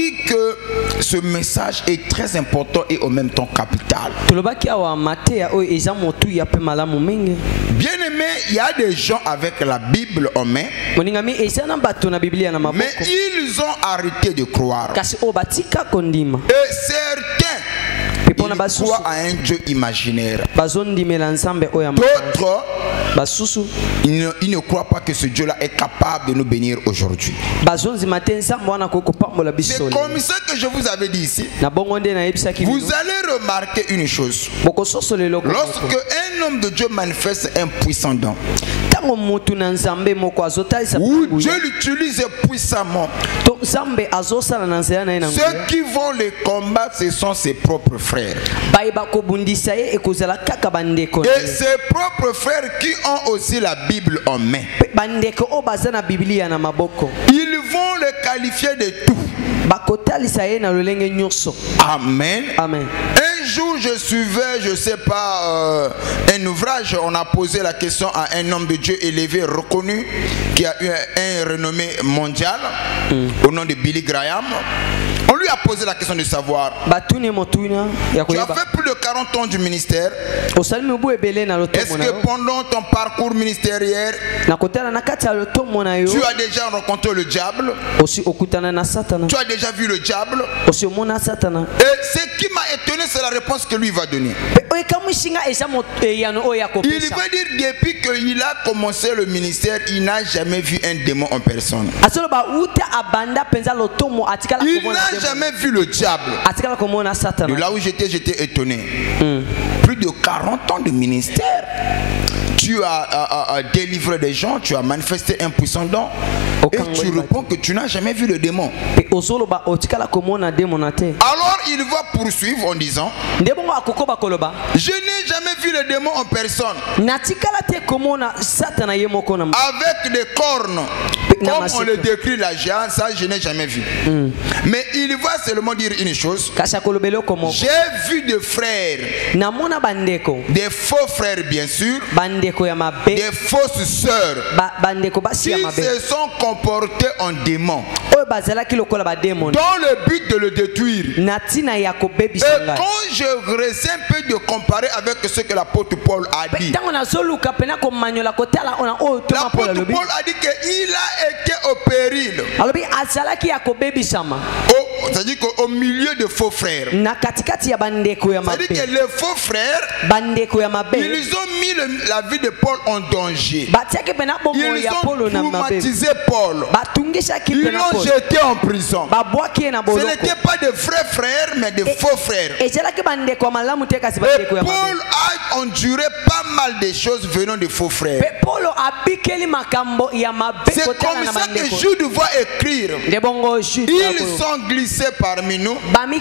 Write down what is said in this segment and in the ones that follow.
dit que ce message est très important et en même temps capital. Bien aimé, il y a des gens avec la Bible en main, mais ils ont arrêté de croire. Et certains, ils croient à un Dieu imaginaire. D'autres, ils ne croient pas que ce Dieu-là est capable de nous bénir aujourd'hui. C'est comme ça que je vous avais dit ici. Vous allez remarquer une chose. Lorsque un homme de Dieu manifeste un puissant don, où Dieu l'utilise puissamment, ceux qui vont les combattre, ce sont ses propres frères. Et ses propres frères qui ont aussi la Bible en main. Ils vont le qualifier de tout. Amen. Amen. Un jour, je suivais, je sais pas, un ouvrage. On a posé la question à un homme de Dieu élevé, reconnu, qui a eu un renommé mondial, au nom de Billy Graham. On lui a posé la question de savoir: tu as fait plus de 40 ans du ministère. Est-ce que pendant ton parcours ministériel, tu as déjà rencontré le diable? Tu as déjà vu le diable? Et ce qui m'a étonné, c'est la réponse que lui va donner. Il va dire depuis qu'il a commencé le ministère, il n'a jamais vu un démon en personne. Il n'a jamais vu le diable. De là où j'étais étonné. Plus de 40 ans de ministère. Tu as délivré des gens, tu as manifesté un puissant don, et tu réponds que tu n'as jamais vu le démon. Alors il va poursuivre en disant: je n'ai jamais vu le démon en personne, avec des cornes, comme on le décrit la géante, ça je n'ai jamais vu. Mais il va seulement dire une chose: j'ai vu des frères, des faux frères bien sûr, des fausses sœurs qui se sont comportés en démons dans le but de le détruire. Et quand je ressens un peu de comparer avec ce que l'apôtre Paul a dit, l'apôtre Paul a dit qu'il a été au péril, c'est-à-dire qu'au milieu de faux frères. C'est-à-dire que les faux frères, ils ont mis la vie de Paul en danger. Ils ont traumatisé Paul. Ils l'ont jeté en prison. Ce n'étaient pas de vrais frères, mais de faux frères. Et Paul a enduré pas mal de choses venant de faux frères. C'est comme ça que Jude va écrire: ils sont glissés parmi nous, mais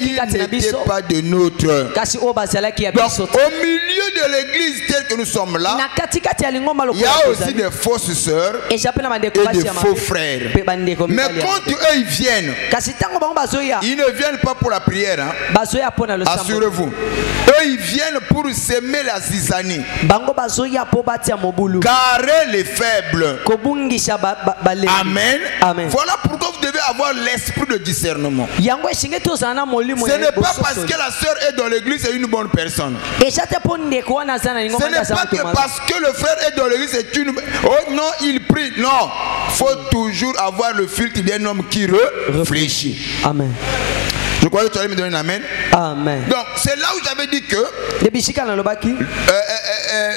ils n'étaient pas de nôtres. Donc au milieu de l'église telle que nous sommes là, il y a aussi des fausses sœurs et des faux frères. Mais quand eux ils viennent, ils ne viennent pas pour la prière, hein? Assurez-vous. Eux ils viennent pour s'aimer la zizanie, carrer les faibles. Amen. Amen. Voilà pourquoi vous devez avoir l'esprit de discernement. Ce n'est pas parce que la sœur est dans l'église c'est une bonne personne. Ce n'est pas que parce que le frère est dans l'église c'est une... Oh non, il prie. Non, il faut toujours avoir le filtre d'un homme qui réfléchit. Amen. Je crois que tu allais me donner un amen. Amen. Donc c'est là où j'avais dit que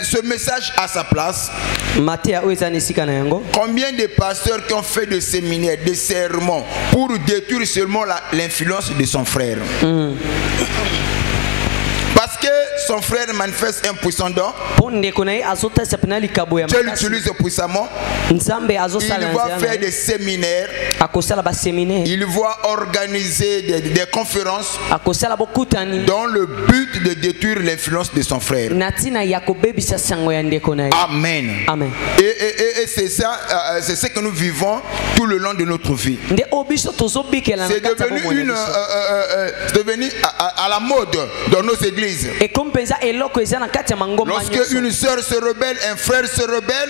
ce message a sa place. Combien de pasteurs qui ont fait des séminaires, des sermons pour détruire seulement l'influence de son frère. Parce que son frère manifeste un puissant don, Dieu l'utilise puissamment. Il va faire des séminaires, il va organiser des conférences dans le but de détruire l'influence de son frère. Amen. Amen. Et c'est ça, c'est ce que nous vivons tout le long de notre vie. C'est devenu à la mode dans nos églises. Lorsque une sœur se rebelle, un frère se rebelle,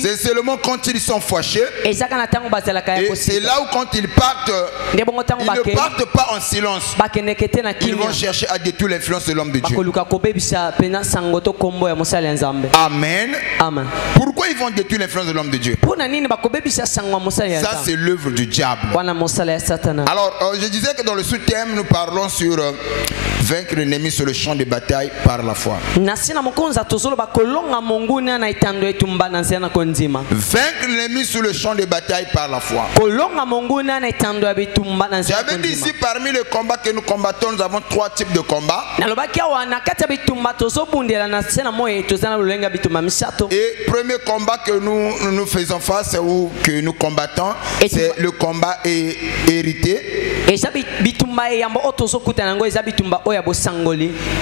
c'est seulement quand ils sont fâchés. Et c'est là où quand ils partent, ils ne partent pas en silence. Ils vont chercher à détruire l'influence de l'homme de Dieu. Amen. Amen. Pourquoi ils vont détruire l'influence de l'homme de Dieu? Ça, c'est l'œuvre du diable. Alors, je disais que dans le sous-thème, nous parlons sur vaincre l'ennemi sur le champ de bataille par la foi. Vaincre l'ennemi sur le champ de bataille par la foi. J'avais dit ici, parmi les combats que nous combattons, nous avons 3 types de combats. Et premier combat que nous faisons face ou que nous combattons, c'est le combat hérité.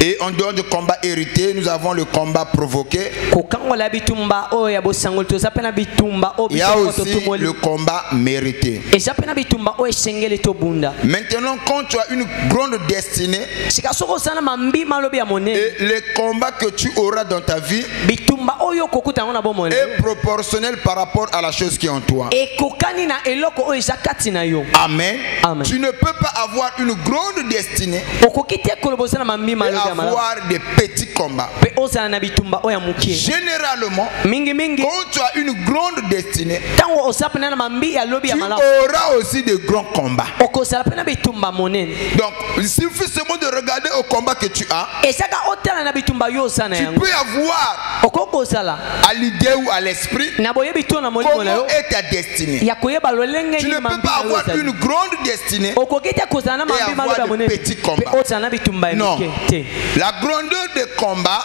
Et en dehors du combat hérité, nous avons le combat provoqué. Il y a aussi le combat mérité. Maintenant, quand tu as une grande destinée, et les combats que tu auras dans ta vie est proportionnel par rapport à la chose qui est en toi. Amen. Tu ne peux pas avoir une grande destinée et avoir des petits combats. Généralement, quand tu as une grande destinée, tu auras aussi de grands combats. Donc, il suffit seulement de regarder au combat que tu as. Tu peux avoir à l'idée ou à l'esprit comment est ta destinée. Tu ne peux pas avoir une grande destinée et avoir de petits combats. Non. La grandeur des combats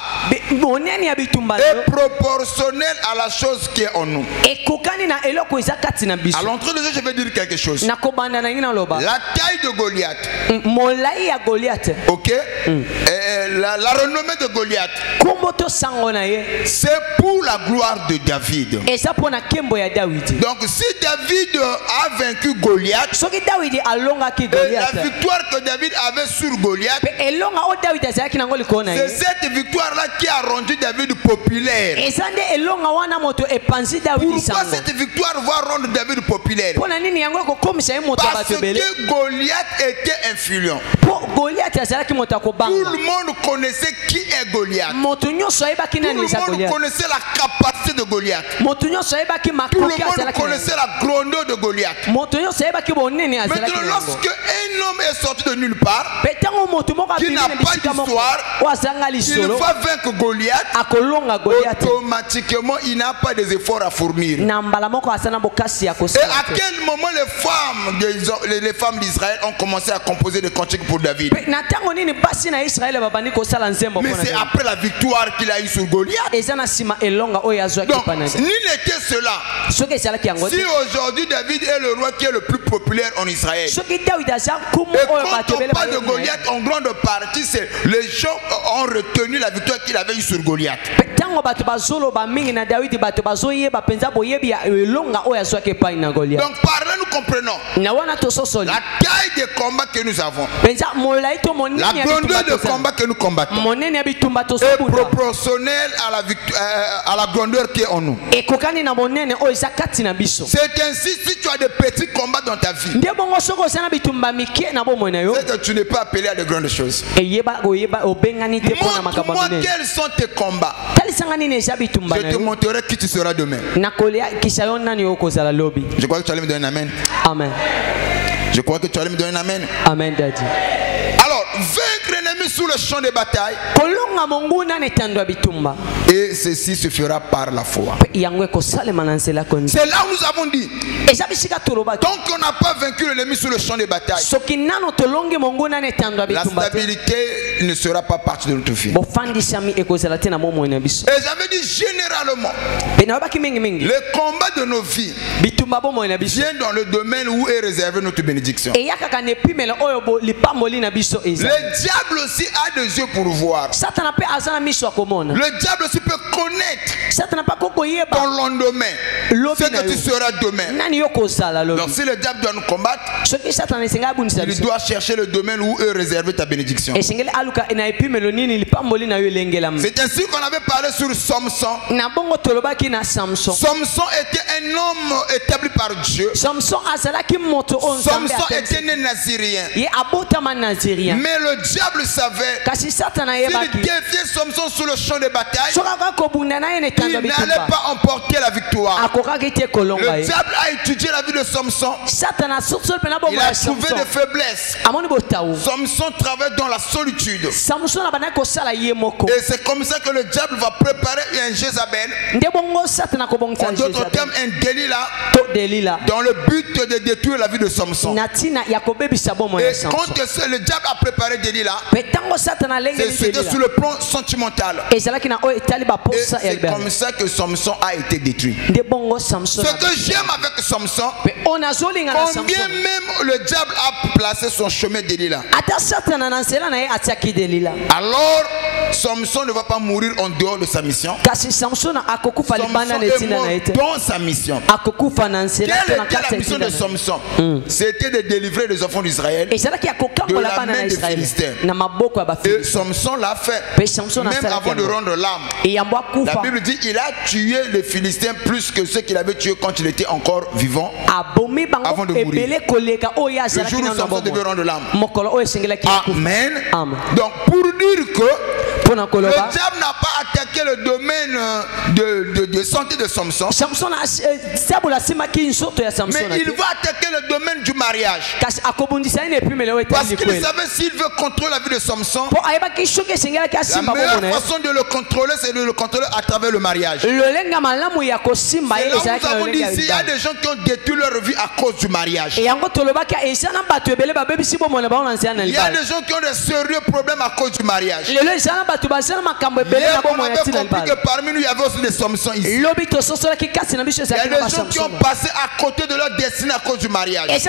est proportionnelle à la chose qui est en nous. À l'entrée de Dieu, je vais dire quelque chose. La taille de Goliath, ok, la renommée de Goliath, c'est pour la gloire de David. Donc si David a vaincu Goliath, la victoire que David avait sur Goliath, c'est cette victoire-là qui a rendu David populaire. Pourquoi cette victoire va rendre David populaire? Parce que Goliath était influent. Tout le monde connaissait qui est Goliath. Tout le monde connaissait la capacité de Goliath. Tout le monde connaissait la grandeur de Goliath. Maintenant, lorsque un homme est sorti de nulle part, qui n'a pas d'histoire, il va vaincre Goliath, automatiquement il n'a pas des efforts à fournir. Et à quel moment les femmes d'Israël ont commencé à composer des cantiques pour David? Mais c'est après la victoire qu'il a eu sur Goliath. Donc, nul n'était cela. Si aujourd'hui David est le roi qui est le plus populaire en Israël, et quand on parle de Goliath, en grande partie, c'est les gens ont retenu la victoire qu'il avait eu sur Goliath. Donc par là nous comprenons la taille des combats que nous avons, la grandeur de combats que nous combattons est proportionnelle à la grandeur qui est en nous. C'est ainsi, si tu as des petits combats dans ta vie, c'est que tu n'es pas appelé à de grandes choses. Montre-moi quels sont tes combats. Je te montrerai qui tu seras demain. Je crois que tu allais me donner un amen. Amen. Je crois que tu allais me donner un amen. Amen, Daddy. Alors, vaincre l'ennemi sur le champ de bataille, et ceci se fera par la foi. C'est là où nous avons dit, tant qu'on n'a pas vaincu l'ennemi sur le champ de bataille, la stabilité ne sera pas partie de notre vie. Et j'avais dit généralement, les combats de nos vies viennent dans le domaine où est réservée notre bénédiction. Le diable aussi a des yeux pour voir. Le diable aussi peut connaître ton lendemain, ce que tu seras demain. Donc si le diable doit nous combattre, il doit chercher le domaine où est réservé ta bénédiction. C'est ainsi qu'on avait parlé sur Samson. Samson était un homme établi par Dieu. Samson était né nazirien. Mais le diable savait s'il défiait Samson sur le champ de bataille, il n'allait pas emporter la victoire. Le diable a étudié la vie de Samson. Il a trouvé des faiblesses. Samson travaille dans la solitude. Et c'est comme ça que le diable va préparer un Jézabel, en d'autres termes un Delilah, dans le but de détruire la vie de Samson. Et quand le diable a préparé Delilah, c'était sur le plan sentimental. Et c'est comme ça que Samson a été détruit. Ce que j'aime avec Samson, combien même le diable a placé son chemin Delilah. Alors Samson ne va pas mourir en dehors de sa mission. Samson est mort dans sa mission. Quelle était la mission de Samson? C'était de délivrer les enfants d'Israël de la main des Philistins. Et Samson l'a fait, même avant de rendre l'âme. La Bible dit qu'il a tué les Philistins plus que ceux qu'il avait tués quand il était encore vivant, avant de mourir. Le jour où Samson devait rendre l'âme. Amen. Donc pour dire que le diable n'a pas attaqué le domaine de santé de Samson, mais il va attaquer le domaine du mariage. Parce qu'il savait s'il veut contrôler la vie de Samson, la meilleure façon de le contrôler, c'est de le contrôler à travers le mariage. C'est là où nous avons dit il y a des gens qui ont détruit leur vie à cause du mariage. Il y a des gens qui ont de sérieux problèmes à cause du mariage. Hier, on avait compris que parmi nous, il y avait aussi des Samsons ici. Il y a des gens qui ont passé à côté de leur destinée à cause du mariage. Il y a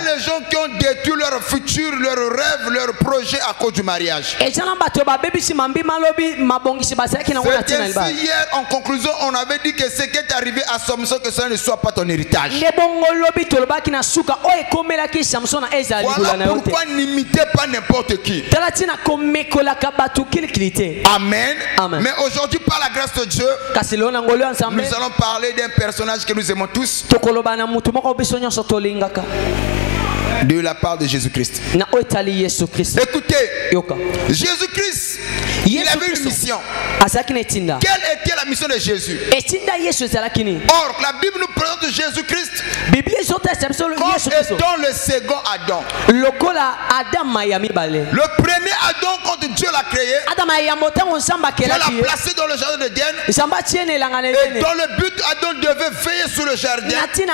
les gens qui ont détruit leur futur, leurs rêves, leurs projets à cause du mariage. C'est ainsi, hier, en conclusion, on avait dit que ce qui est arrivé à Samson, que ça ne soit pas ton héritage. Voilà pourquoi n'imitez pas n'importe qui. Amen. Mais aujourd'hui, par la grâce de Dieu, nous allons parler d'un personnage que nous aimons tous, de la part de Jésus-Christ. Écoutez, Jésus-Christ, il avait une mission. Quelle était la mission de Jésus? Or, la Bible nous présente Jésus-Christ comme étant le second Adam. Le premier Adam, quand Dieu l'a créé, Dieu l'a placé dans le jardin d'Éden. Et dans le but, Adam devait veiller sur le jardin, garder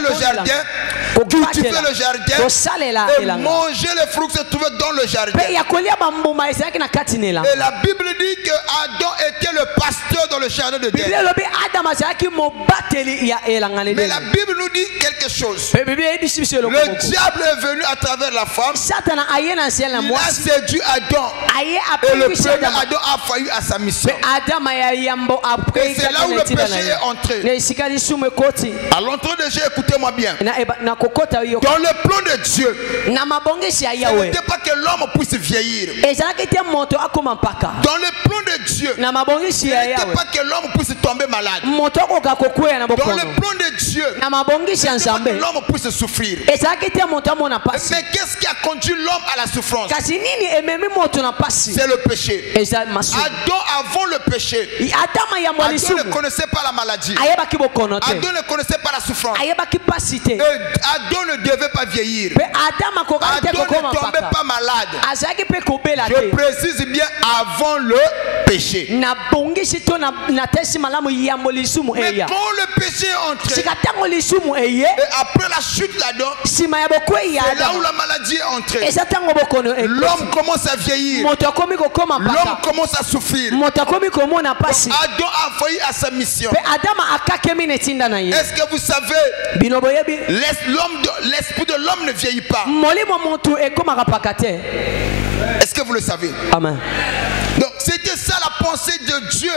le jardin, cultiver le jardin et manger les fruits qui se trouvaient dans le jardin. Et la Bible dit que Adam était le pasteur dans le jardin d'Éden. Mais la Bible nous dit quelque chose. Le diable est venu à travers la femme. Il a séduit Adam. Et le premier Adam a failli à sa mission. Et c'est là où le péché est entré. À l'entrée de Dieu, écoutez-moi bien. Dans le plan de Dieu, ce n'était pas que l'homme puisse vieillir. Dans le plan de Dieu, ce n'était pas que l'homme puisse tomber malade. Dans le plan de Dieu, ce n'était pas que l'homme puisse souffrir. Mais qu'est-ce qui a conduit l'homme à la souffrance? C'est le péché. Adam, avant le péché, Adam ne connaissait pas la maladie. Adam ne connaissait pas la souffrance. Adam ne devait pas vieillir. Adam ne tombait pas malade. Je précise bien avant le péché. Mais quand le péché est entré, et après la chute d'Adam, c'est là où la maladie est entrée. L'homme commence à vieillir. L'homme commence à souffrir. Donc Adam a failli à sa mission. Est-ce que vous savez, l'esprit de l'homme ne vieillit pas? Est-ce que vous le savez? Amen. Donc c'était ça la pensée de Dieu.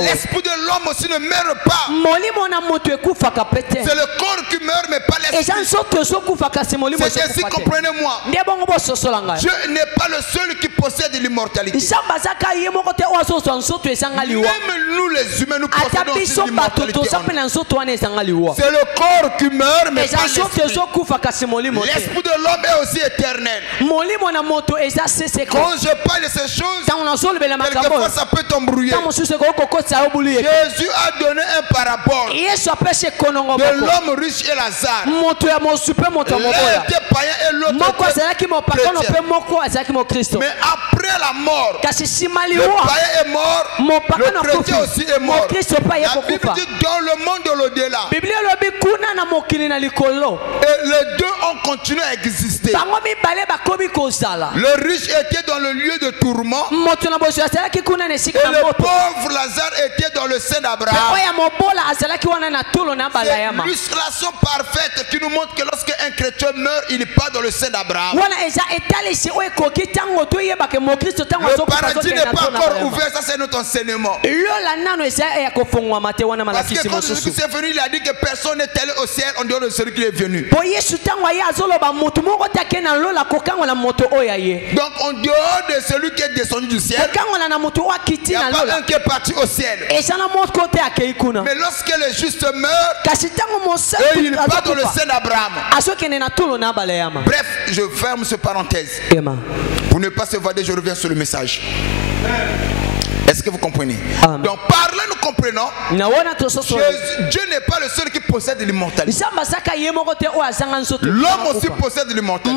L'esprit de l'homme aussi ne meurt pas. C'est le corps qui meurt mais pas l'esprit. C'est ainsi, comprenez-moi. Dieu n'est pas le seul qui possède l'immortalité. Même nous les humains nous possédons aussi l'immortalité. C'est le corps qui meurt mais pas l'esprit. L'esprit de l'homme est aussi éternel. Quand je parle de ces choses, quelquefois ça peut t'embrouiller. Jésus a donné un parabole de l'homme riche et Lazare. L'un était païen et l'autre chrétien. Mais après la mort, le païen est mort, le chrétien aussi est mort. La Bible dit dans le monde de l'au-delà. Et les deux ont continué à exister. Le riche était dans le lieu de tourment et le pauvre Lazare était dans le sein d'Abraham. C'est l'illustration parfaite qui nous montre que lorsque un chrétien meurt, il n'est pas dans le sein d'Abraham. Le paradis n'est pas encore ouvert, ça c'est notre enseignement. Parce que quand Jésus est venu, il a dit que personne n'est allé au ciel en dehors de celui qui est venu. Donc en dehors de celui qui est descendu du ciel, il n'y a pas un qui est parti au ciel. Mais lorsque le juste meurt, il n'est pas dans le sein d'Abraham. Bref, je ferme ce parenthèse. Pour ne pas se vader, je reviens sur le message. Est-ce que vous comprenez? Amen. Donc par là nous comprenons que Dieu n'est pas le seul qui possède l'immortalité. L'homme aussi possède l'immortalité.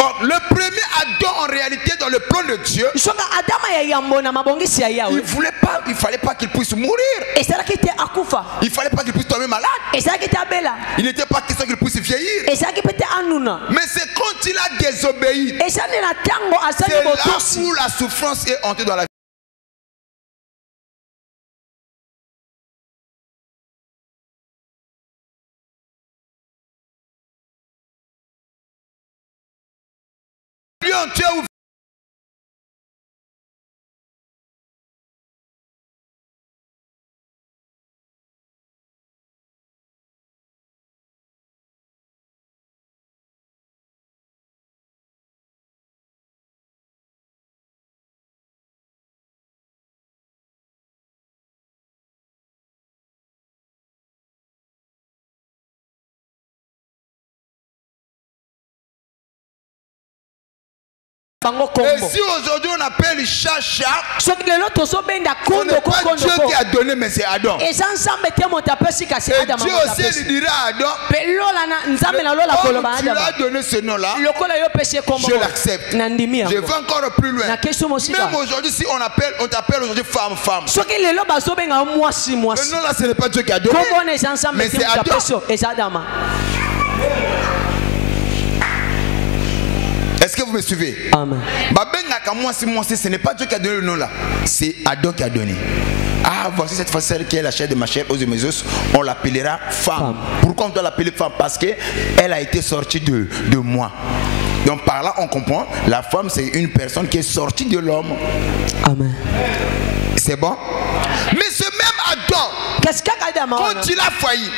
Or, le premier Adam en réalité dans le plan de Dieu, il fallait pas qu'il puisse mourir. Il fallait pas qu'il puisse tomber malade. Il n'était pas question qu'il puisse vieillir. Mais c'est quand il a désobéi, c'est là où la souffrance est entrée dans la vie. Et si aujourd'hui on appelle Chacha, ce n'est pas Dieu qui a donné, mais c'est Adam. Et Dieu aussi lui dira à Adam, tu as donné ce nom-là, je l'accepte. Je vais encore plus loin. Même aujourd'hui, si on t'appelle aujourd'hui femme. Le nom là, ce n'est pas Dieu qui a donné, mais c'est Adam. Est-ce que vous me suivez? Amen. Ce n'est pas Dieu qui a donné le nom là, c'est Adam qui a donné. Ah, voici cette fois celle qui est la chair de ma chair, aux mes os, on l'appellera femme. Pourquoi on doit l'appeler femme? Parce qu'elle a été sortie de moi. Donc par là on comprend, la femme c'est une personne qui est sortie de l'homme. Amen. C'est bon? Mais ce même Adam, quand il a failli,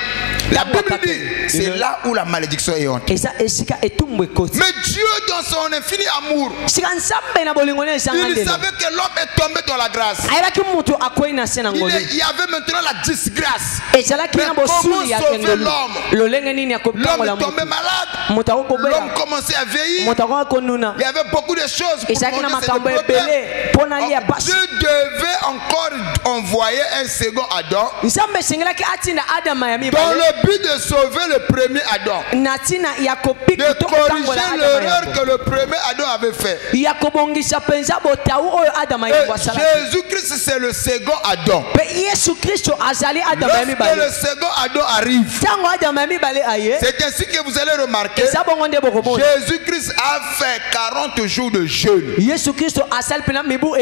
la Bible dit, c'est là où la malédiction est entrée. Mais Dieu, dans son infini amour, il savait que l'homme est tombé dans la grâce. Il y avait maintenant la disgrâce. Mais comment sauver l'homme? L'homme est tombé malade. L'homme commençait à vieillir. Il y avait beaucoup de choses pour manger cette problème. Dieu devait encore envoyer un second Adam dans nzambe esengeli atinda adama ya dans mibale le but de sauver le premier Adam, na ntina ya kopika de to kotambola corriger adama l'erreur yango que le premier Adam avait fait. ya kobongisa mpenza botau oyo adama yango asalaki. Jésus-Christ, c'est le second Adam. mpe yesu kristo azali adama ya Lorsque mibale le second Adam arrive, ntango adama ya mibale aye c'est ainsi que vous allez remarquer, eza bongo nde bokomona Jésus-Christ a fait 40 jours de jeûne. yesu kristo asali mpena mibu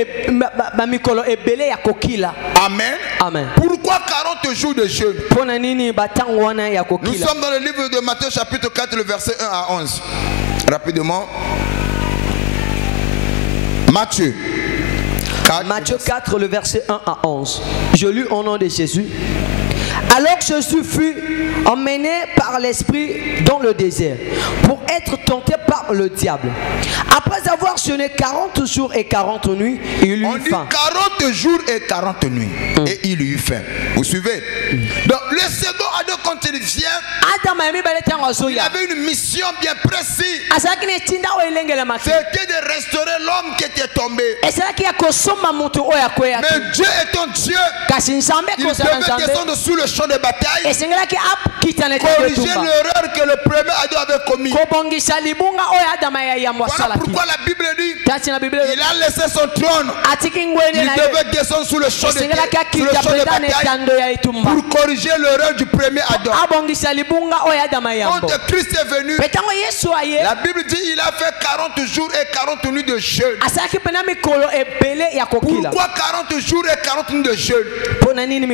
bamikolo ebele ya kokila. Amen. Amen. Pourquoi 40 jours de jeûne? mpona nini batango wana ya Nous kokila? sommes dans le livre de Matthieu chapitre 4, le verset 1 à 11. Rapidement. Matthieu 4. Matthieu 4, le verset 1 à 11. Je lis au nom de Jésus. Alors Jésus fut emmené par l'Esprit dans le désert pour être tenté par le diable. Après avoir jeûné 40 jours et 40 nuits, il On eut dit faim. 40 jours et 40 nuits. Et il eut faim. Vous suivez? Donc le second Adam, quand il vient, il avait une mission bien précise. C'était de restaurer l'homme qui était tombé. Mais Dieu étant Dieu, il devait descendre sous le champ de bataille, corriger l'erreur que le premier Adam avait commis. Voilà pourquoi la Bible dit, il a laissé son trône. Il devait descendre sous le champ de bataille pour corriger l'erreur du premier Adam. Quand Christ est venu, la Bible dit il a fait 40 jours et 40 nuits de jeûne. Pourquoi 40 jours et 40 nuits de jeûne? Vous allez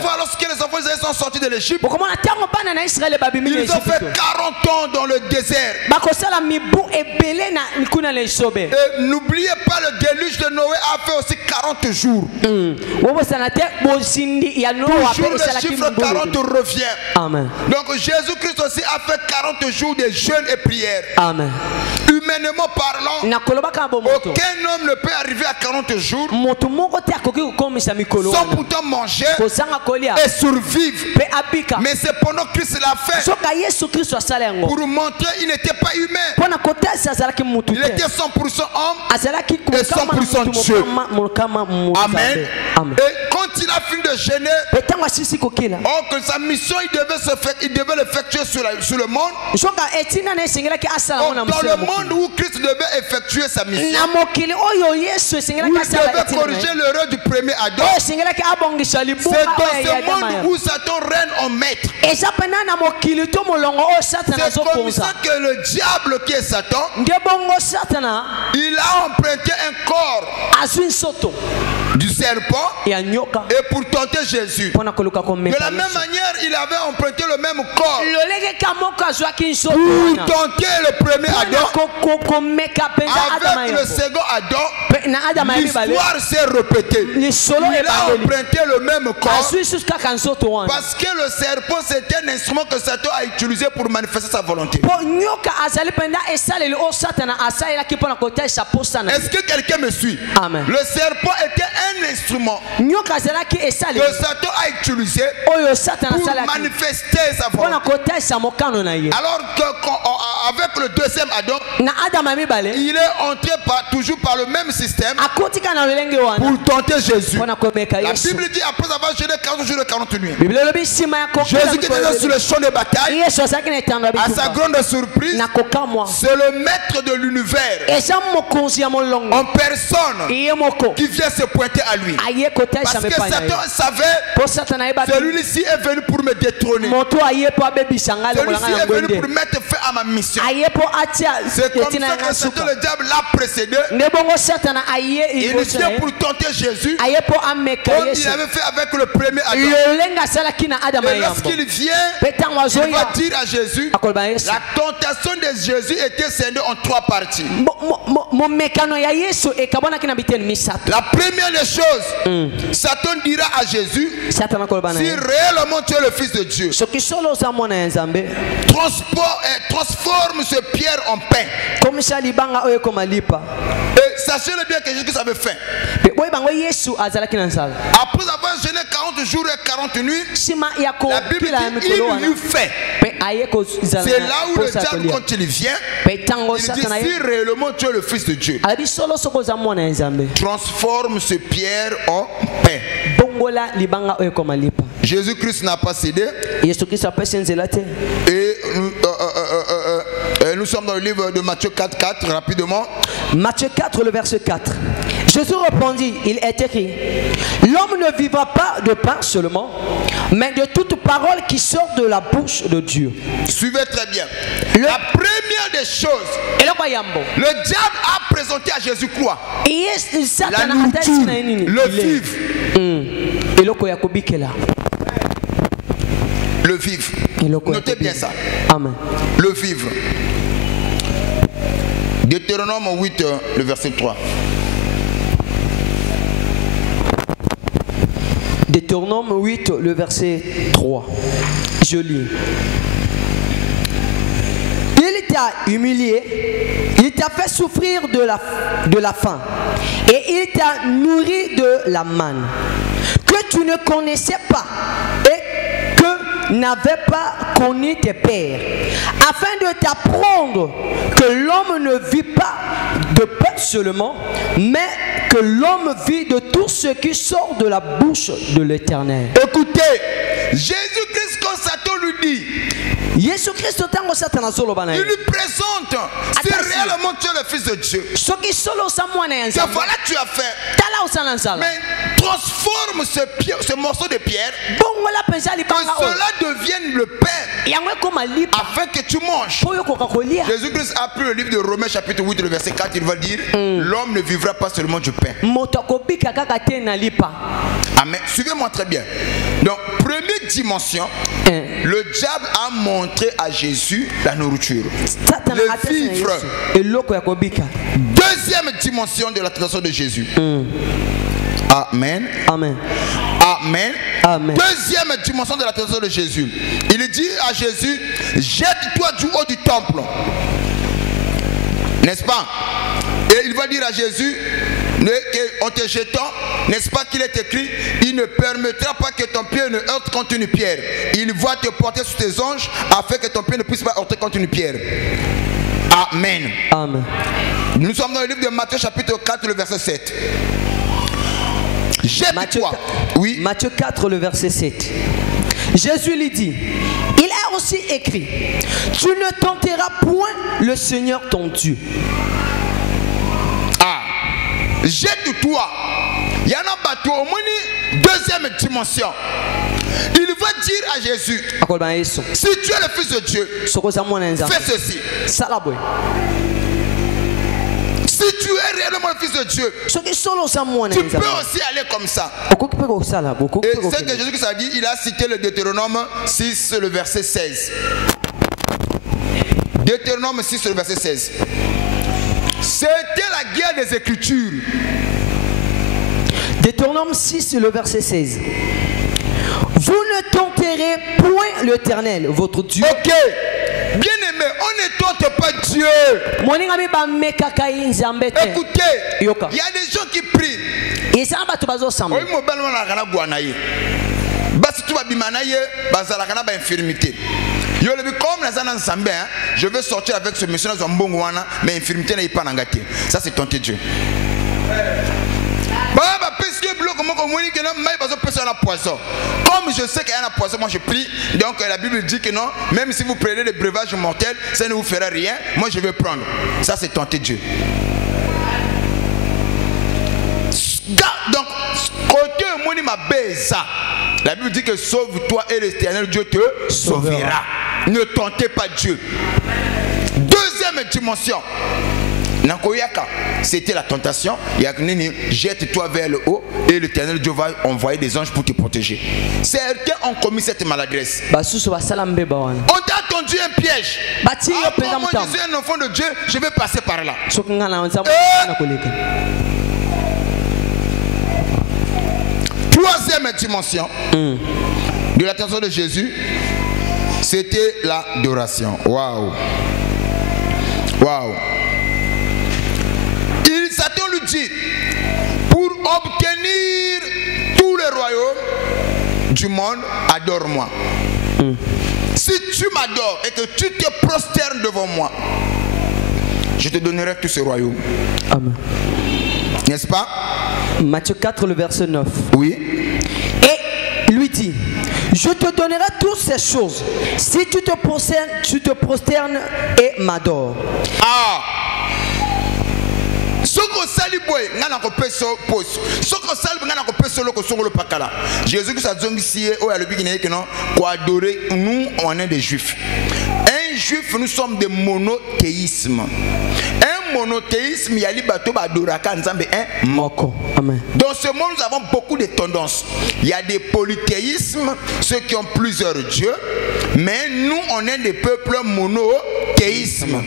voir lorsque les enfants d'Israël sont sortis de l'Égypte, ils ont fait 40 ans dans le désert. Et n'oubliez pas, le déluge de Noé a fait aussi 40 jours. Toujours le chiffre 40 revient. Amen. Donc Jésus-Christ aussi a fait 40 jours de jeûne et prière. Amen. Humainement parlant, aucun homme ne peut arriver à 40 jours sans pourtant manger et survivre. Mais c'est pendant que Christ l'a fait pour montrer qu'il n'était pas humain. Il était 100% homme et 100% Dieu. Amen. Et quand il a fini de jeûner, que sa mission il devait l'effectuer sur le monde. Dans le monde où Christ devait effectuer sa mission, où il devait corriger l'erreur du premier Adam. C'est dans ce monde où Satan règne en maître. C'est comme ça que le diable qui est Satan, il a emprunté un corps du serpent et pour tenter Jésus. De la même manière, il avait emprunté le même corps pour tenter le premier Adam. Avec le second Adam, l'histoire s'est répétée. Il a emprunté le même corps parce que le serpent c'était un instrument que Satan a utilisé pour manifester sa volonté. Est-ce que quelqu'un me suit? Amen. Le serpent était un instrument que Satan a utilisé pour manifester sa volonté. Alors qu'avec le deuxième Adam, il est entré toujours par le même système pour tenter Jésus. La Bible dit après avoir jeûné 40 jours et 40 nuits, Jésus qui était sur le champ de bataille, à sa grande surprise, c'est le maître de l'univers en personne qui vient se pointer à lui. Parce que Satan savait, celui-ci est venu pour me détrôner. Celui-ci est venu pour mettre fin à ma mission. C'est comme ça que Satan, le diable, l'a précédé. Il vient pour tenter Jésus, comme il avait fait avec le premier Adam. Et lorsqu'il vient, il va dire à Jésus, la tentation de Jésus était scindée en 3 parties. La première des choses, Satan dira à Jésus, si réellement tu es le Fils de Dieu, transforme ce pierre en pain. Et sachez-le bien que Jésus avait faim. Après avoir jeûné 40 jours et 40 nuits, la Bible dit il eut faim. C'est là où le diable, quand il vient, il dit si réellement tu es le Fils de Dieu, transforme ce pierre en pain. Jésus-Christ n'a pas cédé. Et nous sommes dans le livre de Matthieu 4, rapidement. Matthieu 4, le verset 4. Jésus répondit, il est écrit, l'homme ne vivra pas de pain seulement, mais de toute parole qui sort de la bouche de Dieu. Suivez très bien. La première des choses, le diable a présenté à Jésus quoi? La nourriture, le vivre. Le vivre. Notez bien ça. Amen. Le vivre. Deutéronome 8, le verset 3. Deutéronome 8, le verset 3. Je lis. Il t'a humilié, il t'a fait souffrir de la faim, et il t'a nourri de la manne, que tu ne connaissais pas, et que n'avaient pas connu tes pères, afin de t'apprendre que l'homme ne vit pas de pain seulement, mais que l'homme vit de tout ce qui sort de la bouche de l'Éternel. Écoutez, Jésus-Christ, quand Satan lui dit, il lui présente si réellement tu es le Fils de Dieu. C'est voilà tu as fait. Mais transforme ce morceau de pierre, que cela devienne le pain, afin que tu manges. Jésus-Christ a pris le livre de Romains chapitre 8, le verset 4, il va dire, l'homme ne vivra pas seulement du pain. Amen. Suivez-moi très bien. Donc, première dimension, le diable a montré à Jésus la nourriture, le vivre. Deuxième dimension de la tentation de Jésus. Amen. Amen. Amen. Amen. Deuxième dimension de la tentation de Jésus. Il dit à Jésus, jette-toi du haut du temple. N'est-ce pas? Et il va dire à Jésus, en te jetant, n'est-ce pas qu'il est écrit, il ne permettra pas que ton pied ne heurte contre une pierre. Il va te porter sous tes anges afin que ton pied ne puisse pas heurter contre une pierre. Amen. Amen. Nous sommes dans le livre de Matthieu chapitre 4, le verset 7. Jette-toi. Oui. Matthieu 4, le verset 7. Jésus lui dit, il est aussi écrit, tu ne tenteras point le Seigneur ton Dieu. Jette-toi. Il y en a bateau au moins deuxième dimension. Il va dire à Jésus, si tu es le Fils de Dieu, fais ceci. Si tu es réellement le Fils de Dieu, tu peux aussi aller comme ça. Et c'est que Jésus a dit, il a cité le Deutéronome 6, le verset 16. Deutéronome 6, le verset 16. C'était la guerre des Écritures. Deutéronome 6, le verset 16. Vous ne tenterez point l'Éternel, votre Dieu. Ok. Bien aimé, on ne tente pas Dieu. Écoutez, il y a des gens qui prient. Je veux sortir avec ce monsieur, mais infirmité n'est pas nangati. Ça c'est tenter Dieu. Comme je sais qu'il y a un poison, moi je prie. Donc la Bible dit que non, même si vous prenez des breuvages mortels, ça ne vous fera rien. Moi je vais prendre. Ça c'est tenter Dieu. Donc, côté moni ma beza. La Bible dit que sauve-toi et l'Éternel Dieu te sauvera. Ne tentez pas Dieu. Deuxième dimension. Nakoyaka, c'était la tentation. Jette-toi vers le haut et l'Éternel Dieu va envoyer des anges pour te protéger. Certains ont commis cette maladresse. On t'a tendu un piège. Moi je suis un enfant de Dieu, je vais passer par là. Troisième dimension de la tentation de Jésus, c'était l'adoration. Waouh. Waouh. Satan lui dit, pour obtenir tous les royaumes du monde, adore-moi. Si tu m'adores et que tu te prosternes devant moi, je te donnerai tous ces royaumes. Amen. N'est-ce pas? Matthieu 4, le verset 9. Oui. Et Je te donnerai toutes ces choses si tu te prosternes et m'adores. Ah. Soko saliboy ngana ko peso poso. Soko salib ngana ko peso loko songolo pakala. Jésus qui s'adongisie o alobi ki ne non ko adorer, nous on est des juifs. Un juif, nous sommes des monothéismes. Un monothéisme, il y a libato badoraka nzambe un moko. Amen. Dans ce monde, nous avons beaucoup de tendances. Il y a des polythéismes, ceux qui ont plusieurs dieux, mais nous on est des peuples monothéismes.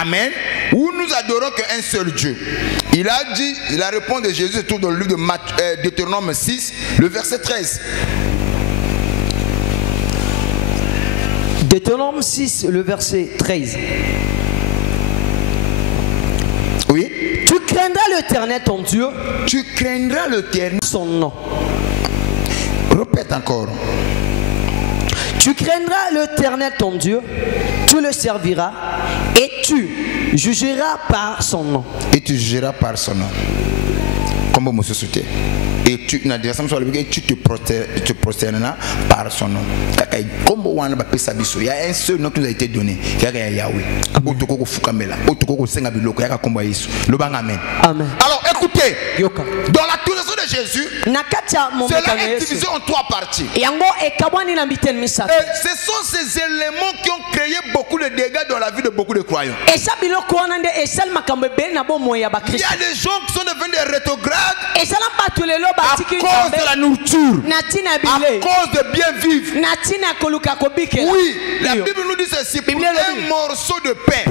Amen. Où nous adorons qu'un seul Dieu. Il a dit, la réponse de Jésus se trouve dans le livre de Deutéronome 6, le verset 13. Deutéronome 6, le verset 13. Oui. Tu craindras l'Éternel ton Dieu. Tu craindras l'Éternel son nom. Répète encore. Tu craindras l'Éternel ton Dieu, tu le serviras et tu jugeras par son nom. Et tu jugeras par son nom. Comme vous me souhaitez. Et tu te prosterneras par son nom. Il y a un seul nom qui nous a été donné. Amen. Alors écoutez, dans la tournation de Jésus, cela est divisé en 3 parties. Et ce sont ces éléments qui ont créé beaucoup de dégâts dans la vie de beaucoup de croyants. Il y a des gens qui sont devenus des rétrogrades à cause de la nourriture, à cause de bien vivre. Oui, la Bible nous dit ceci, pour un morceau de pain,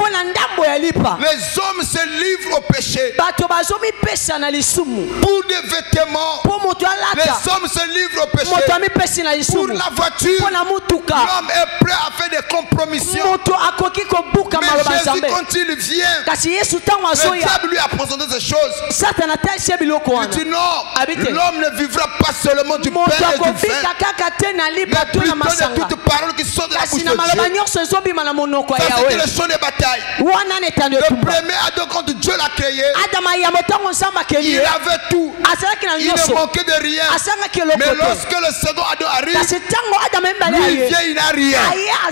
les hommes se livrent au péché. Pour des vêtements, les hommes se livrent au péché. Pour la voiture, l'homme est prêt à faire des compromissions. Mais Jésus, quand il vient, le diable lui a présenté ces choses. Il dit non, l'homme ne vivra pas seulement du pain et du vin, mais plutôt de toutes paroles qui sont de la bouche de Dieu. Ça, c'était le champ de bataille. Le premier Adam, quand Dieu l'a créé, il avait tout. Il ne manquait de rien. Mais lorsque le second Adam arrive, lui il vient, il n'a rien.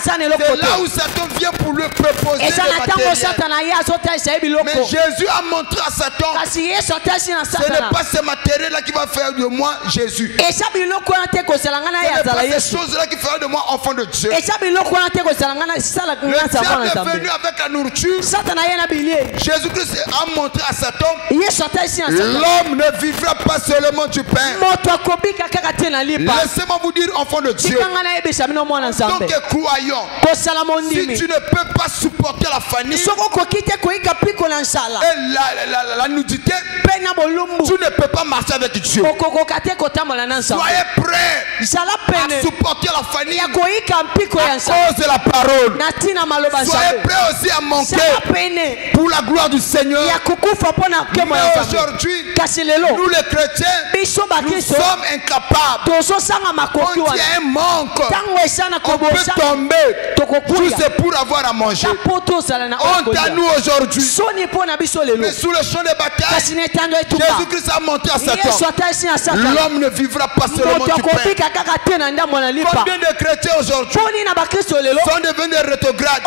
C'est là où Satan vient pour lui proposer des matériels. Mais Jésus a montré à Satan, ce n'est pas ce matériel-là qui va faire de moi Jésus. Ce n'est pas ces choses-là qui feront de moi enfant de Dieu. Le diable est venu avec la nourriture. Jésus-Christ a montré à Satan, l'homme ne vivra pas seulement du pain. Laissez-moi vous dire, enfant de Dieu, en tant que croyant, si tu ne peux pas supporter la famine et la nudité, tu ne peux pas marcher avec Dieu. Soyez prêts à supporter la famine à cause de la parole. Soyez prêts aussi à manquer pour la gloire du Seigneur. Mais aujourd'hui, nous les chrétiens, nous sommes incapables. Quand il y a un manque, on peut tomber juste pour avoir à manger. Honte à nous aujourd'hui. Mais sous le champ de bataille, Jésus-Christ a montré à Satan, l'homme ne vivra pas seulement du pain. Combien de chrétiens aujourd'hui sont devenus des rétrogrades?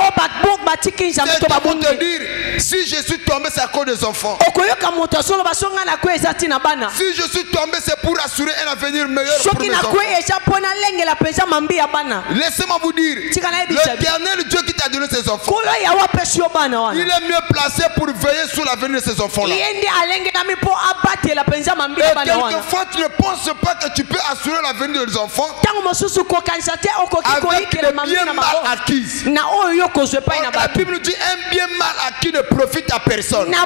C'est pour te dire, si je suis tombé, c'est à cause des enfants. Si je suis tombé, c'est pour assurer un avenir meilleur pour mes enfants. Laissez-moi vous dire, l'Éternel Dieu qui t'a donné ses enfants, il est mieux placé pour veiller sur l'avenir de ses enfants-là. Et quelquefois, tu ne penses pas que tu peux assurer l'avenir des enfants avec des biens mal acquis. La Bible nous dit un bien mal acquis ne profite à personne. Et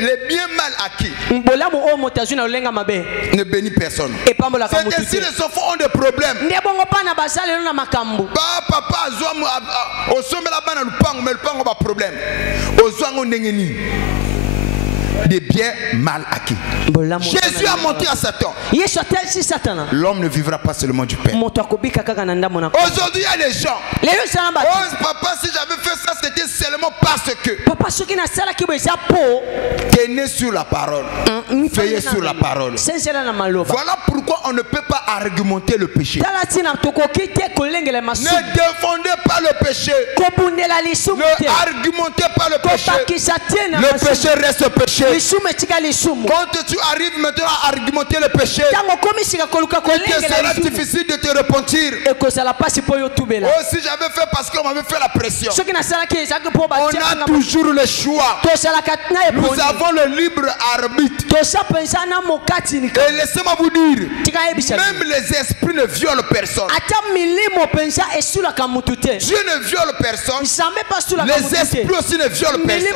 les biens mal acquis ne bénissent personne. C'est ainsi les enfants ont des problèmes. Papa au sommet là-bas, mais le pango a problème. Au soin, on n'est ni. des biens mal acquis. Jésus a montré à Satan, l'homme ne vivra pas seulement du pain. Aujourd'hui, il y a des gens, oh papa, si j'avais fait ça, c'était seulement parce que tu es né sur la parole, veillez sur la parole. Voilà pourquoi on ne peut pas argumenter le péché. Ne défendez pas le péché. Ne argumentez pas le péché. Le péché reste péché. Quand tu arrives maintenant à argumenter le péché, il te sera difficile de te repentir. Oh, si j'avais fait parce qu'on m'avait fait la pression. On a toujours le choix. Nous avons le libre arbitre. Et laissez-moi vous dire, même les esprits ne violent personne. Dieu ne viole personne. Les esprits aussi ne violent personne.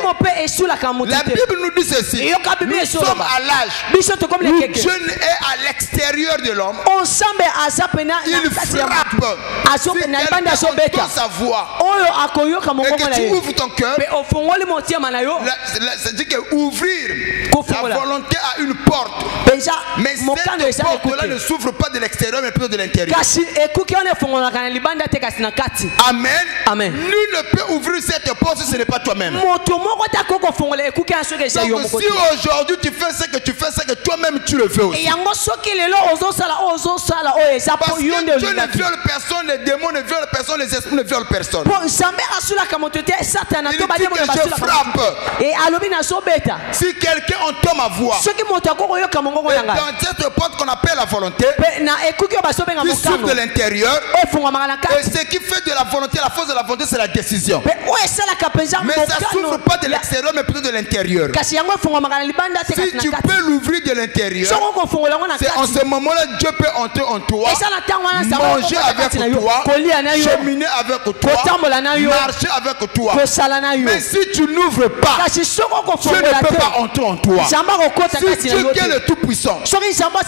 La Bible nous dit ceci. Nous sommes à l'âge où Dieu est à l'extérieur de l'homme. Il frappe. Si quelqu'un entend sa voix et que tu ouvres ton cœur, ça dit qu'ouvrir la volonté à une porte. Mais cette porte-là ne s'ouvre pas de l'extérieur mais plutôt de l'intérieur. Amen. Nul ne peut ouvrir cette porte si ce n'est pas toi-même. Donc si aujourd'hui tu fais ce que tu fais, c'est que toi-même tu le veux aussi. Parce que Dieu ne viole personne, les démons ne violent personne, les esprits ne violent personne. Il dit que je frappe. Si quelqu'un entend ma voix, dans cette porte qu'on appelle la volonté, qui s'ouvre de l'intérieur, et ce qui fait de la volonté, la force de la volonté, c'est la décision. Mais ça ne s'ouvre pas de l'extérieur, mais plutôt de l'intérieur. Si tu peux l'ouvrir de l'intérieur, c'est en ce moment-là Dieu peut entrer en toi, manger avec toi, cheminer avec toi, marcher avec toi. Mais si tu n'ouvres pas, Dieu ne peut pas entrer en toi. Si Dieu qui est le Tout-Puissant est capable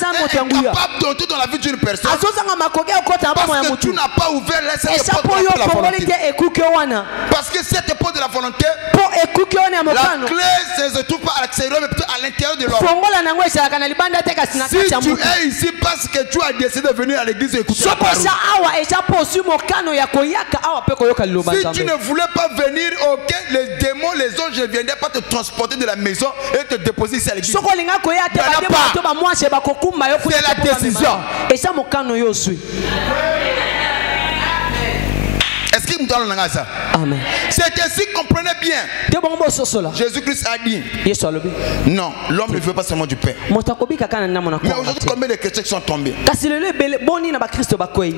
d'entrer dans la vie d'une personne, parce que tu n'as pas ouvert cette porte de la volonté. Parce que cette porte de la volonté, la clé ne se trouve pas à l'extérieur mais plutôt à l'intérieur de l'homme. Si tu es ici parce que tu as décidé de venir à l'église et écouter la parole, si tu ne voulais pas venir, ok, les démons, les anges ne viendraient pas te transporter de la maison et te déposer ici à l'église. C'est la décision. Est-ce qu'il me donne ça? Amen. C'est ainsi, comprenez bien. Jésus-Christ a dit non, l'homme ne veut pas seulement du pain. Mais aujourd'hui, combien de chrétiens sont tombés?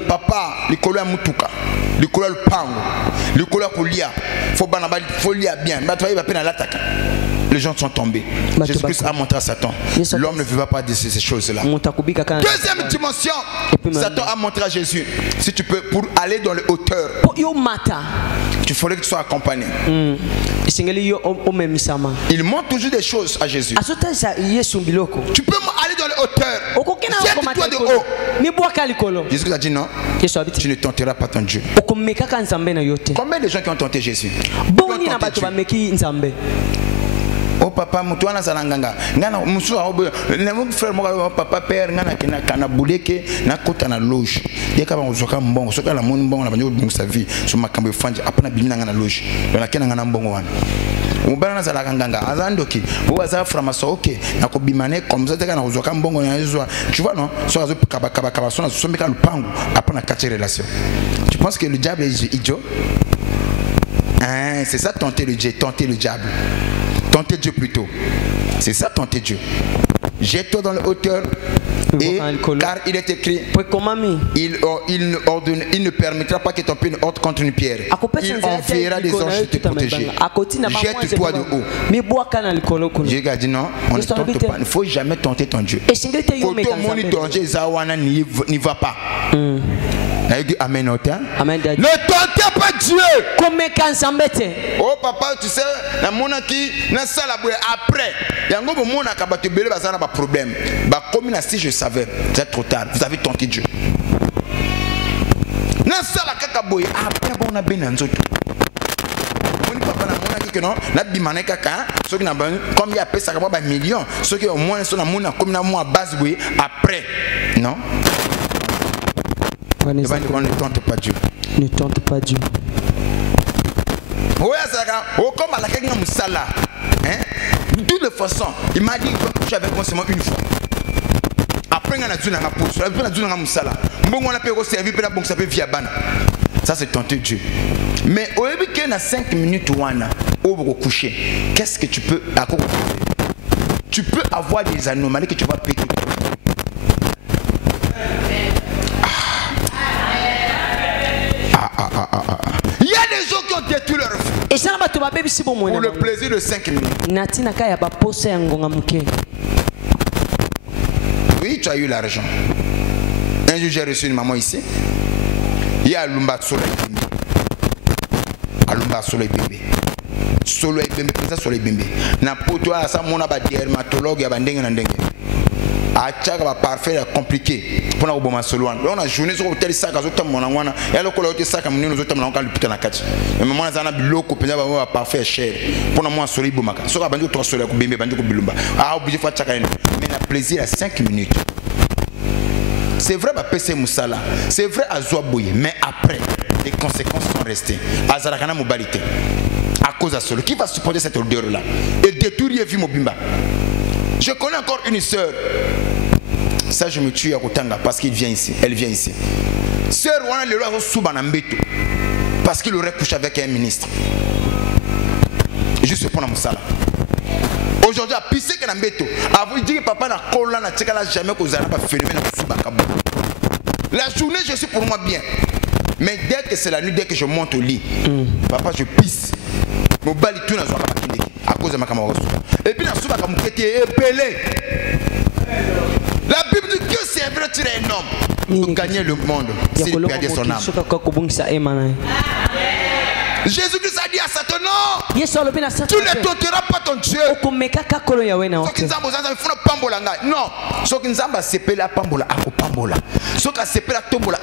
Papa, l'école est mutuka, l'école est pango, l'école est kolia, faut lire bien. Les gens sont tombés. Jésus-Christ a montré à Satan. L'homme ne veut pas de ces choses-là. Deuxième dimension, Satan a montré à Jésus. Si tu peux, pour aller dans les hauteurs, il faudrait que tu sois accompagné. Il montre toujours des choses à Jésus. Tu peux aller dans les hauteurs. Jette-toi de haut. Jésus a dit non. Tu ne tenteras pas ton Dieu. Combien de gens qui ont tenté Jésus? Oh papa, mutuana salanganga. Ngana musua obo. Nemu frère mo papa père ngana kana buleke na kota na loge. Yeka ba uzoka mbongo, soka la moni mbongo na banyo bungu sa vie. So makambo fanje apana bimina ngana loge. Yona kena ngana mbongo wana. Umubana na salanganga azandoki. Bo aza framaso OK. Na ko bimane comme ça teka na uzoka mbongo na yezwa. Tu vois non? So azo kaba so na someka lupango apana kache relation. Tu penses que le diable est idiot? Hein, c'est ça tenter le diable. Tenter Dieu plutôt. C'est ça tenter Dieu. Jette-toi dans les hauteurs. Et car il est écrit, il ne permettra pas que ton pied ne heurte contre une pierre. Il enverra des anges te protéger. Jette-toi de haut. Dieu a dit non, on ne tente pas. Il ne faut jamais tenter ton Dieu. N'y va pas. Amen. Ne tentez pas Dieu. Oh papa, tu sais, la monarchie, après, il y a un problème. Comme si je savais, c'est trop tard. Vous avez tenté Dieu. Après, on a bien que non, la bimane kaka, ceux qui n'ont pas comme il y a payé ça comme un million, ceux qui au moins sont dans mon comme dans moi base oui après, non. Ne tente pas Dieu. Ne tente pas Dieu. Oui, ça comme à la quelqu'un moussala, hein. De toute façon, il m'a dit qu'il va coucher avec moi seulement une fois. Après, on a dit qu'on a poussé, on a dit qu'on a moussala. Bon, on a pu servir, puis bon, ça peut via ban. Ça c'est tenter Dieu. Mais au début qu'il y a 5 minutes ou un au coucher, qu'est-ce que tu peux à quoi tu peux avoir des anomalies que tu vas péter. Il y a des gens qui ont détruit leur vie pour le plaisir de 5 minutes. Oui, tu as eu l'argent. Un jour, j'ai reçu une maman ici. Il y a Lumba Soleil Bimbe. Alumba Soleil Bimbe. Soleil Bimbe, ça Soleil Bimbe. Na poto à ça, mon abat dermatologue, abandonné n'andenge. A tchaga va parfait, compliqué. Pour na oboma soloan. On a journée sur hôtel sac à zotam mon angwana. Et alors que l'hôtel sac à mon zotam mon angwana putain na kati. Mais maman na zana biloko pena va parfait cher. Pour na moi Soleil Bomaka. Soka bandu 3 soleil ko Bimbe bandu ko bilumba. Ah obligé fa tchaga. Mais na plaisir à 5 minutes. C'est vrai à PC Moussala, c'est vrai à Zouabouye, mais après, les conséquences sont restées. À Zarakana Mobilité, à cause de cela, qui va supporter cette odeur-là et détruire vie Mobimba. Je connais encore une sœur. Ça, je me tue à Kotanga parce qu'il vient ici, elle vient ici. Sœur, on a le roi Soubanambeto parce qu'il aurait couché avec un ministre. Juste pour la Moussala. Aujourd'hui, à pisser que Nambeto, à vous dire que papa n'a collant, n'a jamais causé un phénomène. La journée, je suis pour moi bien. Mais dès que c'est la nuit, dès que je monte au lit, papa, je pisse. Mon bali tout n'a pas à cause de ma camarade. Et puis, la souba comme qui est épelé. La Bible dit que c'est vrai, tu es un homme pour gagner le monde s'il perdait son âme. Jésus-Christ a dit à Satan, non, tu ne tenteras pas ton Dieu. Non, ce qui nous a séparé la pambola, ce qui a séparé la tombola,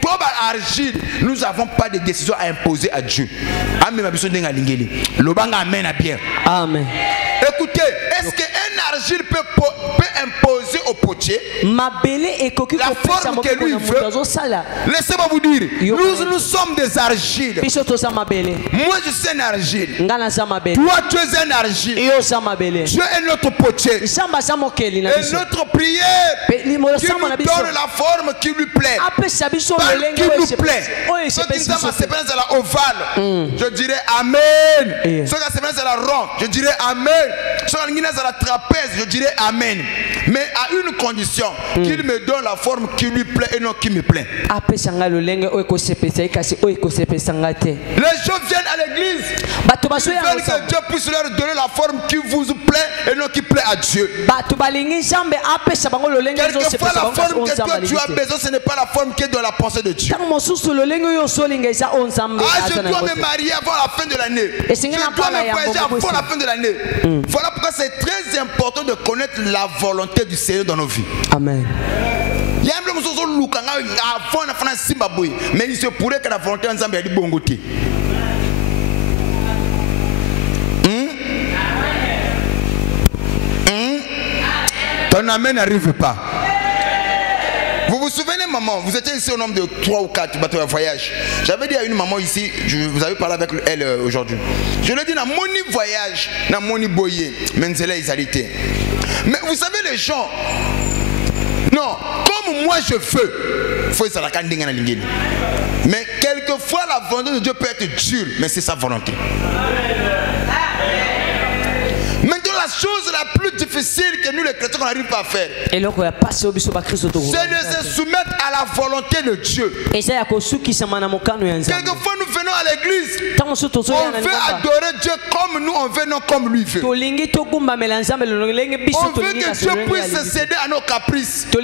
pour l'argile, nous n'avons pas de décision à imposer à Dieu. Amen. Écoutez, est-ce qu'un argile peut imposer au potier la forme que lui veut? Laissez-moi vous dire, nous sommes des argiles. Moi je suis un argile. Toi tu es un argile. Dieu est notre potier. Et notre prière qui nous donne la forme qui lui plaît. Qui nous plaît. Ce qui nous a séparé c'est la ovale. Je dirais Amen. Ce qui a séparé c'est la ronde. Je dirais Amen. Ce qui a séparé c'est la trapèze. Je dirais Amen. Mais à une condition, qu'il me donne la forme qui lui plaît et non qui me plaît. Les gens viennent à l'église. Ils veulent que Dieu puisse leur donner la forme qui vous plaît et non qui plaît à Dieu. Quelquefois la forme que toi tu as besoin, ce n'est pas la forme qui est dans la pensée de Dieu. Ah, je dois me marier avant la fin de l'année. Je dois me marier avant la fin de l'année. Voilà pourquoi c'est très important de connaître la volonté du Seigneur dans nos vies. Amen. Il y a un peu de choses avant la fin de Zimbabwe, mais il se pourrait que la volonté de Zambie ait dit bon côté. Ton amen n'arrive pas. Vous vous souvenez, maman, vous étiez ici au nombre de 3 ou 4 bateaux de voyage. J'avais dit à une maman ici, vous avez parlé avec elle aujourd'hui. Je lui ai dit, dans mon voyage, dans mon boyer, mais vous savez, les gens, non, comme moi je veux, faut ça la candinga na lingeli. Mais quelquefois la volonté de Dieu peut être dure, mais c'est sa volonté. Maintenant, la chose la plus difficile que nous les chrétiens n'arrivons pas à faire, c'est de se soumettre à la volonté de Dieu. Quelquefois nous venons à l'église, on veut adorer Dieu comme nous, on veut non comme lui veut. On veut que Dieu puisse céder à nos caprices. Non.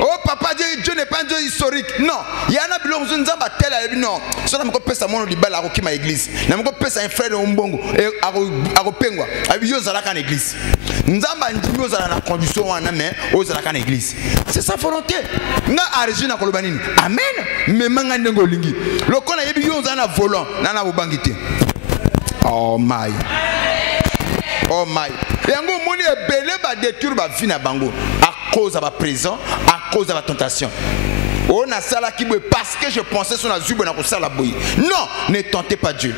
Oh papa, Dieu n'est pas un Dieu historique. Non. Il y en a qui ont dit non. Ça n'a pas pu ça mon libéral à l'église. N'a pas pu ça un frère de Mbongo et akopengwa abiyo zalaka en église nzamba ndimi ozala na condition wana mais ozalaka en église c'est sa volonté nga origine akoloba nini amen mais manga ndengo lingi lokola yebi yo zana volant nana bobangite oh my yango moni ebele ba détruire ba vie na bango à cause de la présent à cause de la tentation. On a ça là qui me parce que je pensais sur la zube na ko sala boy. Non, ne tentez pas Dieu.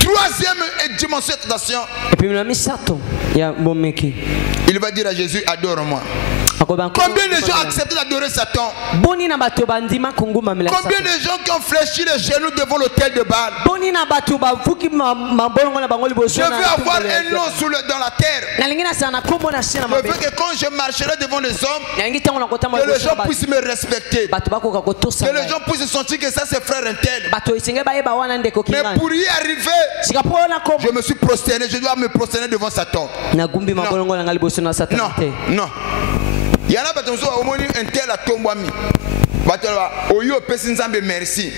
Troisième dimension de tentation. Et puis il a mis Satan. Il y a bon mec. Il va dire à Jésus adore-moi. Combien de gens ont accepté d'adorer Satan? Combien de gens qui ont fléchi les genoux devant l'autel de Baal? Je veux avoir un nom dans la terre. Je veux que quand je marcherai devant les hommes, que les gens puissent me respecter. Que les gens puissent sentir que ça c'est frère un tel. Mais pour y arriver, je me suis prosterné. Je dois me prosterner devant Satan. Non. Il y en a qui ont un tel à tombami. Merci.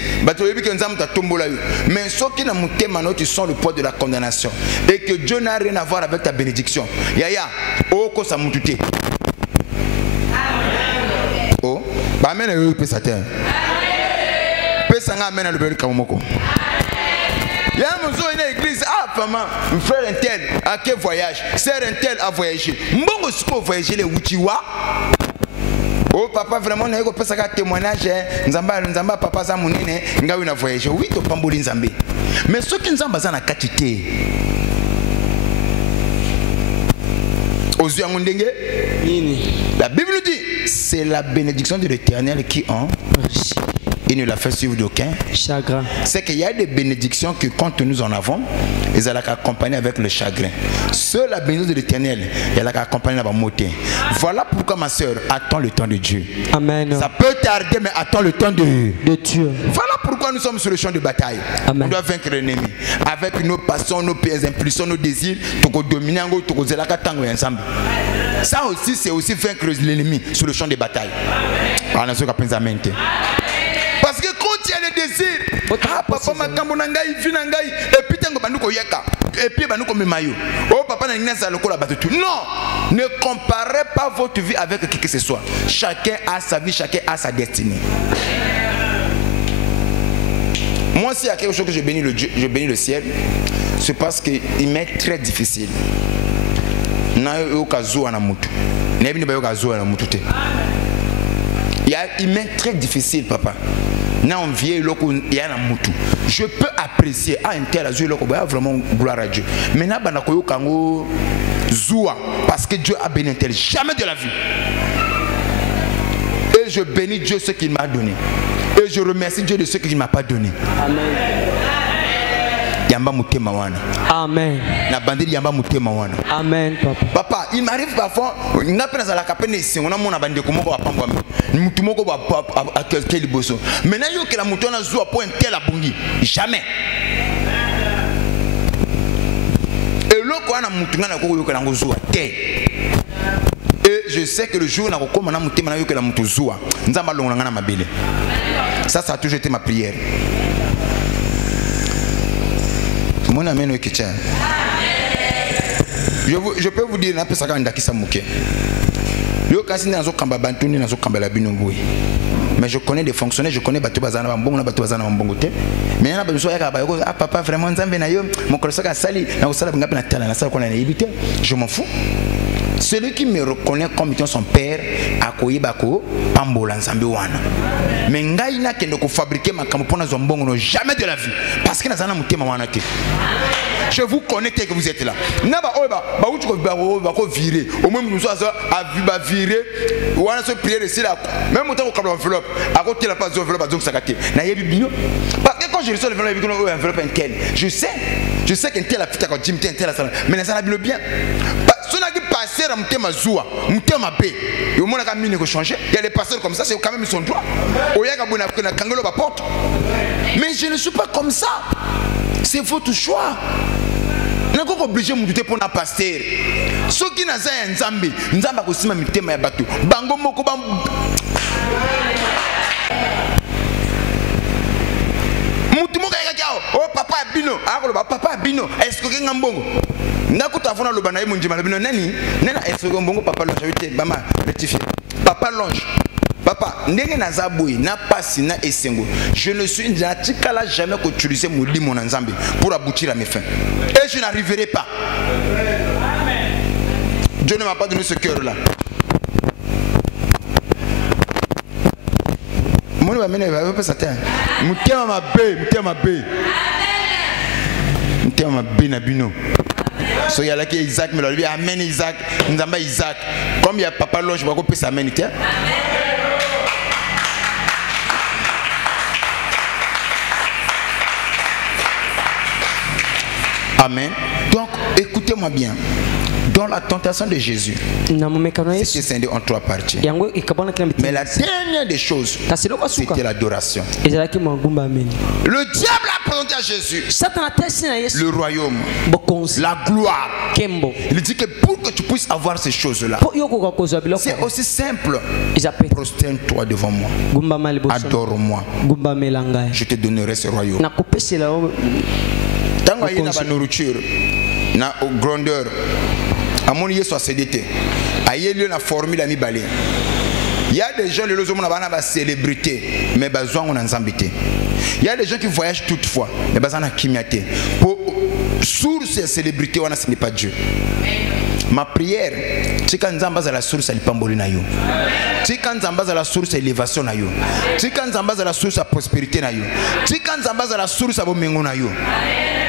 Mais ceux qui n'ont pas tu sens le poids de la condamnation. Et que Dieu n'a rien à voir avec ta bénédiction. Yaya, oh, ko sa mutute. Oh, bah, amène le pesateur. Pesanga amène le bel kamoko. Il y a une église, ah, maman, frère un tel, à quel voyage, sœur un tel a voyagé. Mbongo siko voyager les Uchiwa. Oh papa vraiment n'a pas ça témoignage, nzamba papa za munene, ngawi na voyager. Oui, to pamboli nzambe. Mais ceux qui nzamba za na katité. Ozu ngondenge. La Bible dit, c'est la bénédiction de l'Éternel qui en il ne l'a fait suivre d'aucun chagrin. C'est qu'il y a des bénédictions que quand nous en avons, ils allaient accompagner avec le chagrin. Seule la bénédiction de l'Éternel, elle a accompagné la beauté. Voilà pourquoi ma soeur, attends le temps de Dieu. Amen. Ça peut tarder, mais attends le temps de Dieu. Voilà pourquoi nous sommes sur le champ de bataille. Amen. On doit vaincre l'ennemi. Avec nos passions, nos impulsions, nos désirs, ça aussi, c'est aussi vaincre l'ennemi sur le champ de bataille. Parce que quand il y a les désirs, ah papa makambo nangai vinangai et puis tango banuko yeka et puis banuko memayo. Oh papa na ngina lokola batutu. Non, ne comparez pas votre vie avec qui que ce soit. Chacun a sa vie, chacun a sa destinée. Moi s'il y a quelque chose que je bénis le ciel, c'est parce que il m'est très difficile. Na yo kazo na mutu. Na bini ba yo kazo na mutu te. Il m'est très difficile, papa. Je peux apprécier un tel azur, vraiment gloire à Dieu. Maintenant, parce que Dieu a béni un tel, jamais de la vie. Et je bénis Dieu ce qu'il m'a donné. Et je remercie Dieu de ce qu'il ne m'a pas donné. Amen. Yamba mutema wana. Amen. Na bandeli yamba mutema wana. Amen papa. Papa, il m'arrive parfois na pena za la kapene ici, on a mon abande ko moko apamba mutu moko ba quel bosso. Maintenant yo que la mutu na zo point tel abungi. Jamais. Et loko ana mutu ngana ko yo que la ngozo te. Et je sais que le jour na ko koma na mutema na yo que la mutu zo. Nzamba longa ngana mabele. Ça a toujours été ma prière. Mon amène au je peux vous dire, mais je connais des fonctionnaires, je connais Batou Bazana Mbongo, Batou Bazana Mbongo. Mais il y a besoin de ah papa vraiment mon collègue sali, je m'en fous. Celui qui me reconnaît comme étant son père, Akoyibako, Pambola Nzambewana. Mais Ngaïna qui ne fabriquer ma campona zombongo jamais de la vie. Parce que Nazana Mutema Wanate. Je vous connais que vous êtes là. Naba Oba, Baoucho Bako viré. Au moins, nous sommes à virer. Ou à se prier ici là. Même au temps où l'enveloppe, à côté de la passe d'enveloppe à Zong Sakate. Naïe Bino. Parce que quand je reçois l'enveloppe un tel, je sais qu'un tel a fait à Jim Ten tel à ça. Mais Nazana Bino bien. Si on a dit passer à Mutema Zoua, Mutema B, et au moins on a mis changer. Il y a des passeurs comme ça, c'est quand même son droit. Mais je ne suis pas comme ça. C'est votre choix. On n'est pas obligé de me pour un pasteur. Ceux qui n'ont pas un Nzambe, Nzamba Kosima Mutema Yabatou, Bango Moko Bam. oh papa bino, papa bino, est-ce que tu as un bongo? Nakuta fona lo bana munjima lo bino nani? Nena est-ce que bongo papa longe vite mama rectifier. Papa longe. Papa, ndenge nazaboui na pasi na esengo. Je ne suis n'atikala jamais qu'utiliser mon lit mon nzambe pour aboutir à mes fins. Et je n'arriverai pas. Dieu ne m'a pas donné ce cœur là. Mon va mener va pas ça terre. Mutema mabe, mutema mabe. Mutema mabe na bino. So y'a là qui Isaac me l'a dit amen Isaac, nzamba Isaac. Comme il y a papa longe va couper sa amen tiens. Amen. Donc, écoutez-moi bien. Dans la tentation de Jésus, c'était scindé en 3 parties. Mais la dernière des choses, c'était l'adoration. Le diable a présenté à Jésus le royaume, la gloire. Il dit que pour que tu puisses avoir ces choses-là, c'est aussi simple. Prosterne-toi devant moi. Adore-moi. Je te donnerai ce royaume. Tant qu'il y a une nourriture, une grandeur, à mon yeux soit CDT, aïe lieu la formule à mi balé. Il y a des gens, les hommes ont une célébrité, mais besoin on en zambité. Il y a des gens qui voyagent toutefois, mais besoin de kimiaté. Pour sur ces célébrités, ce n'est pas Dieu. Ma prière, c'est quand Nzamba à la source à l'ipamboli na yo. C'est quand Nzamba à la source à l'élévation na yo. C'est quand Nzamba à la source à prospérité na yo. C'est quand Nzamba à la source à bomengo na yo.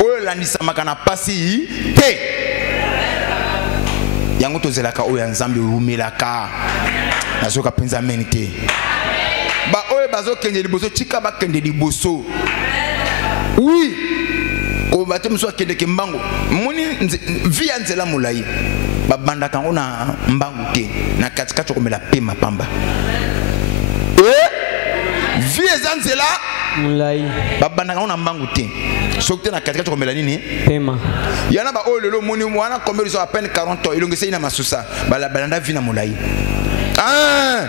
Oh l'anisa makana pasi te. Yango tozelaka oya Nzambe umelaka. Nazoka penza menite. Ba oye bazo kende liboso chika ba kende liboso. Oui. Ko batem so kende kimbango. Moni via nzela mulai. Babanda kango na mbangu te na katikati komela pema pamba. Via nzela mulai. Babanda kango na mbangu te. Sokte na katikati komela nini? Pema. Yana ba oyo lelo moni mwana komela so à peine 40 ans. Ilongese ina masusa. Bala balanda vina mulai. Ah!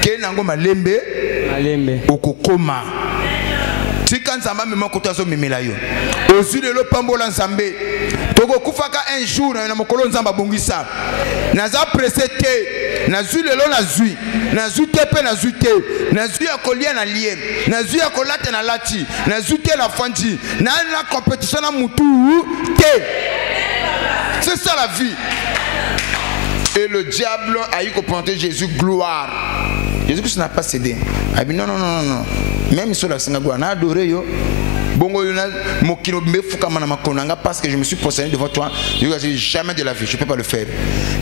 Kenango malembe. Malembe. Okokoma. Tika nzamba mema kotazo memela yo. Ozu lelo pambola nzambe. Toko kufaka un jour na mokolo nzamba bongisa. Naza pressé te. Nazu lelo nazui. Nazu te pe nazu te. Nazu ya kolia na lie. Nazu ya kolate na lati. Nazu te la fanji. Na compétition na mutu te. C'est ça la vie. Et le diable a eu qu'à présenter Jésus gloire. Jésus n'a pas cédé. Il a dit non, non, non, non. Même sur la synagogue, on a adoré yo. Bongo yona mokino mefuka manama konanga parce que je me suis prosterné devant toi. Je dis jamais de la vie, je ne peux pas le faire.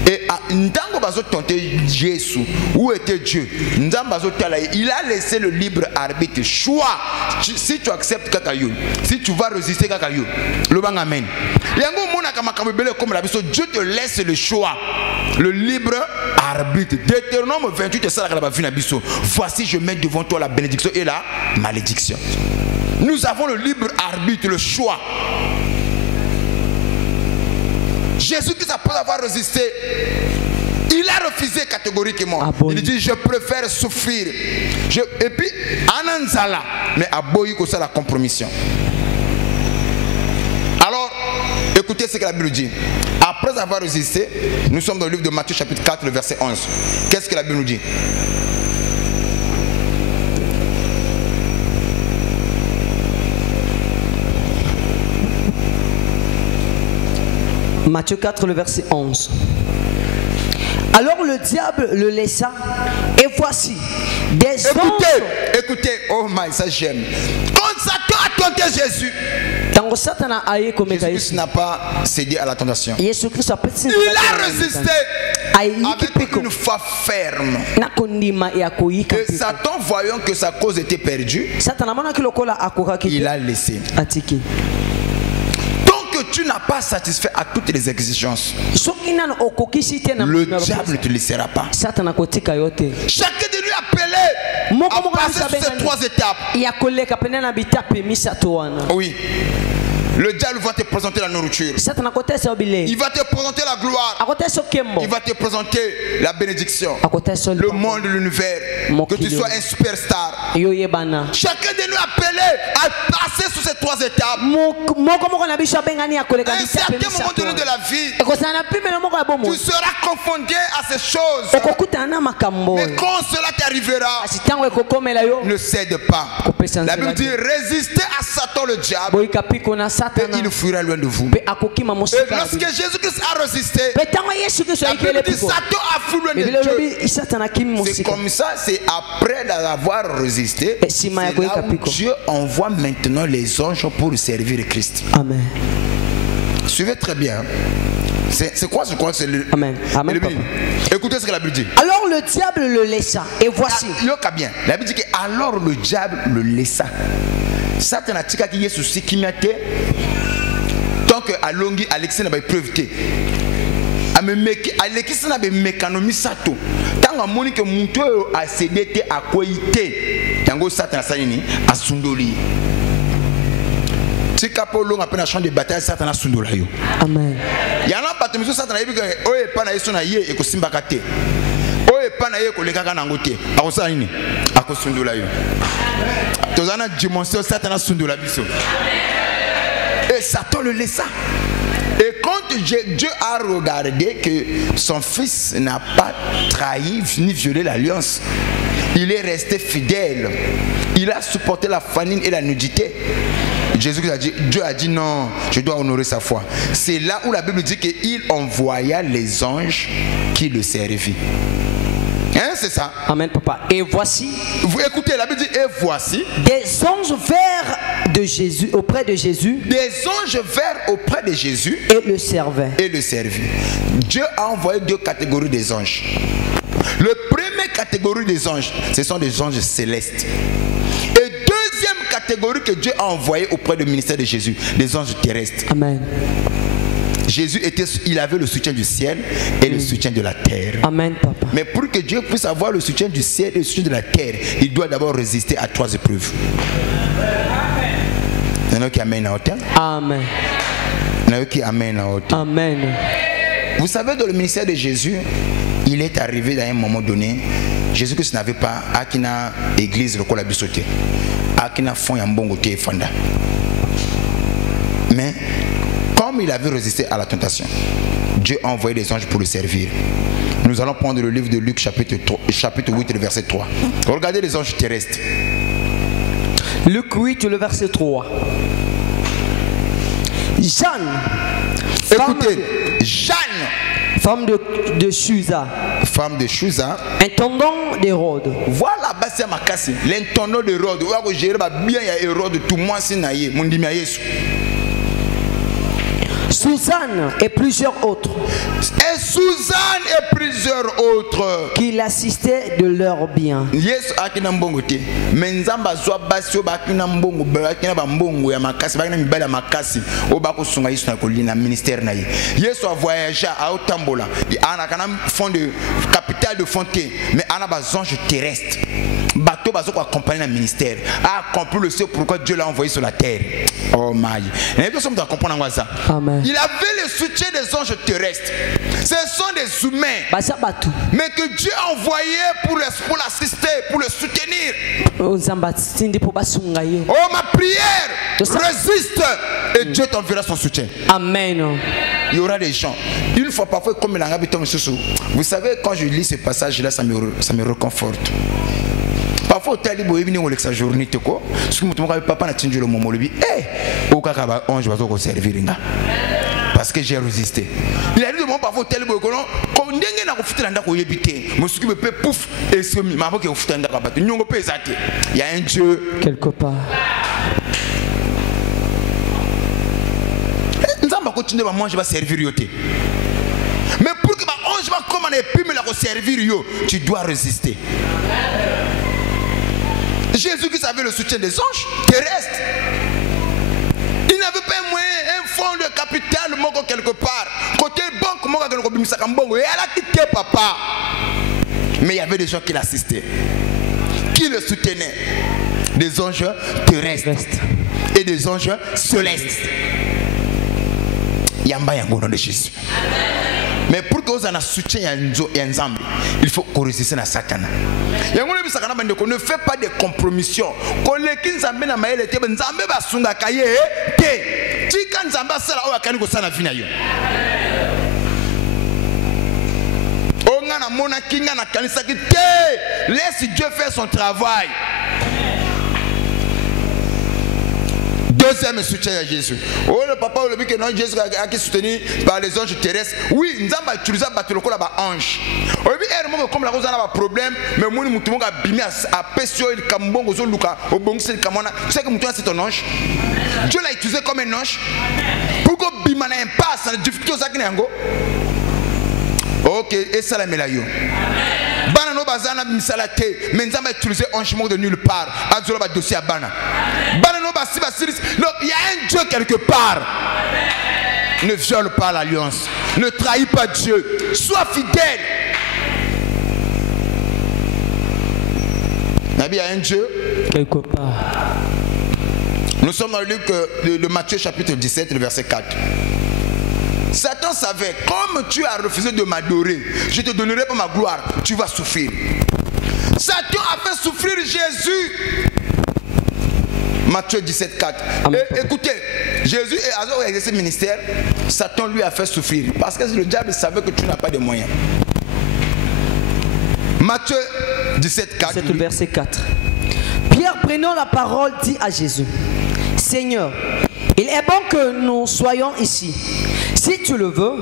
Et ndango bazo tenter Jésus, où était Dieu? Ndango bazo tala, il a laissé le libre arbitre, choix. Si tu acceptes kakayou, si tu vas résister kakayou, le bang amen. Yango mona kama bele comme la biso, Dieu te laisse le choix, le libre arbitre. Deutéronome 28 ça la ba vina biso. Voici je mets devant toi la bénédiction et la malédiction. Nous avons le libre arbitre, le choix. Jésus-Christ, après avoir résisté, il a refusé catégoriquement. Ah bon. Il dit, je préfère souffrir. Et puis, Ananzala, mais Aboyi que ça la compromission. Alors, écoutez ce que la Bible dit. Après avoir résisté, nous sommes dans le livre de Matthieu chapitre 4, le verset 11. Qu'est-ce que la Bible nous dit? Matthieu 4, le verset 11. Alors le diable le laissa, et voici des anges. Écoutez, oh my, ça j'aime. Quand Satan a tenté Jésus, Jésus n'a pas cédé à la tentation. Il a résisté avec une foi ferme. Et Satan, voyant que sa cause était perdue, il a laissé. Tu n'as pas satisfait à toutes les exigences, le diable ne te laissera pas. Chacun de lui appelé à passer sur ces 3 étapes. Oui. Le diable va te présenter la nourriture. Satana akotesa bilei. Il va te présenter la gloire. Akotesa kembo. Il va te présenter la bénédiction. Akotesa Le monde, l'univers. Que tu sois un superstar. Yo yebana. Chacun de nous est appelé à passer sur ces 3 étapes. À un certain moment donné de la vie, tu seras confondé à ces choses. Mais quand cela t'arrivera, ne cède pas. La Bible dit résister à Satan le diable et il fuira loin de vous. Et lorsque Jésus-Christ a résisté, la Bible dit Satan a fui loin de Dieu. C'est comme ça, c'est après avoir résisté, c'est là où Dieu envoie maintenant les anges pour servir Christ. Amen. Suivez très bien. C'est quoi? Je crois que c'est le. Amen. Amen. Écoutez ce que la Bible dit. Alors le diable le laissa. Et voici. Bien. La Bible dit que alors le diable le laissa. Satan a tika qui est souci qui m'a été. Tant que Alongi Alexis n'a pas preuve. Alexis n'a pas mécanomi sato. Tant que Monique Mouto a cédé à quoi il était. Tango Satan a sani a sundoli. Si Capolo a peine à champ de bataille, Satan a sundola yo. Amen. Il y a un pas de Satan a dit que oye pana yeso na ye eko simbakate. Oye pana ye ko lekaka na ngote. Akosa nini? Akosundola yo. Tozana dimension Satan a sundola biso. Et Satan le laissa. Et quand Dieu a regardé que son fils n'a pas trahi ni violé l'alliance, il est resté fidèle. Il a supporté la famine et la nudité. Jésus a dit, Dieu a dit non, je dois honorer sa foi. C'est là où la Bible dit qu'il envoya les anges qui le servirent. Hein, c'est ça. Amen, papa. Et voici. Vous écoutez, la Bible dit, et voici. Des anges vinrent de Jésus, auprès de Jésus. Des anges vinrent auprès de Jésus. Et le servaient. Et le servirent. Dieu a envoyé 2 catégories des anges. La première catégorie des anges, ce sont des anges célestes. Et deuxième catégorie que Dieu a envoyée auprès du ministère de Jésus, des anges terrestres. Amen. Jésus il avait le soutien du ciel et le soutien de la terre. Amen, papa. Mais pour que Dieu puisse avoir le soutien du ciel et le soutien de la terre, il doit d'abord résister à 3 épreuves. Il y en a qui amènent à hauteur. Amen. Il y en a qui amènent à hauteur. Amen. Vous savez, dans le ministère de Jésus, il est arrivé dans un moment donné, Jésus-Christ n'avait pas Akina église le col bisoté. Akina fond yambongo te fanda. Mais comme il avait résisté à la tentation, Dieu a envoyé des anges pour le servir. Nous allons prendre le livre de Luc chapitre 8 le verset 3. Regardez les anges terrestres. Luc 8 le verset 3. Jeanne. Écoutez, Jeanne, femme de Chusa. Femme de Chusa. Intendant d'Hérode. Voilà, c'est ma casse. L'intendant d'Hérode. Où est-ce que j'ai bien Hérode tout moi c'est naïe. Mon dimi Yesu. Suzanne et plusieurs autres. Et Suzanne et plusieurs autres qui l'assistaient de leurs biens. Yes, akina mbongo te. Menzamba zwa basio bakina mbongo, bakina ba mbongo ya makasi, bakina mibala makasi. O bako sunga Yesu na kolina ministère na ye. Yesu a voyagé à Otambola. Ana kana fond de capital de Fontaine, mais ana ba ange terrestre. Bateau bazo ko accompagner le ministère. A compris le sait pourquoi Dieu l'a envoyé sur la terre. Oh my. Et nous sommes à comprendre ça. Amen. Il avait le soutien des anges terrestres. Ce sont des humains. Mais que Dieu a envoyé pour l'assister, pour le soutenir. Oh, ma prière résiste et Dieu t'enverra son soutien. Amen. Il y aura des gens. Une fois parfois, comme il a habité en Soussou. Vous savez, quand je lis ce passage-là, ça me réconforte. Parfois, tu as dit que tu as journée, tu as papa n'a le moment, au cas où ange va te servir. Parce que j'ai résisté. Il a dit de moi parfois tel que comme ndenge na kufutela ndako yebite mosuki be pe pouf et ce mi mako ke kufutela ndako bato nyongo pe zate. Il y a un Dieu quelque part. Nzamba continue ba manger va servir yote. Mais pour que ma ange va comment et puis me la servir yo, tu dois résister. Jésus-Christ avait le soutien des anges terrestres. Il n'avait pas un moyen, un fonds de capital quelque part. Côté banque, et elle a quitté papa. Mais il y avait des gens qui l'assistaient, qui le soutenaient. des anges terrestres et des anges célestes. Yamba yango au nom de Jésus. Mais pour que vous ayez un soutien et un zambi, il faut qu'on résiste à Satan. Ne fait pas de compromissions. Quand les kinzambe na maele te nzambe ba sunga kaye te. Tika nzamba sala o akani ko sana vina yo. Onga na mona kinga na kanisa ki te. Laisse Dieu faire son travail. Deuxième soutien à Jésus. Oh, le papa, le que non, Jésus a été soutenu par les anges terrestres. Oui, nous avons utilisé le là ange. Oh, oui, comme la cause a un problème, mais moi, nous avons bimé à Pessio, le Cambon, au Luka, au Bongse, le Camona. Tu sais que Moutoua, c'est un ange. Dieu l'a utilisé comme un ange. Pourquoi bimana un passe, ça ne difficulté aux Agnango? Ok, et ça la mélayo. Banano bazana misalate, mais nous avons utilisé ange de nulle part. Azola ba dossier à Bana. Banano basi basiris. Donc il y a un Dieu quelque part. Ne viole pas l'alliance. Ne trahis pas Dieu. Sois fidèle. Il y a un Dieu quelque part. Nous sommes dans le livre de Matthieu chapitre 17, le verset 4. Satan savait, comme tu as refusé de m'adorer, je te donnerai pas ma gloire, tu vas souffrir. Satan a fait souffrir Jésus. Matthieu 17, 4. Écoutez, Jésus a exercé le ministère, Satan lui a fait souffrir. Parce que le diable savait que tu n'as pas de moyens. Matthieu 17, 4. C'est le verset 4. Pierre, prenant la parole, dit à Jésus: Seigneur, il est bon que nous soyons ici. Si tu le veux,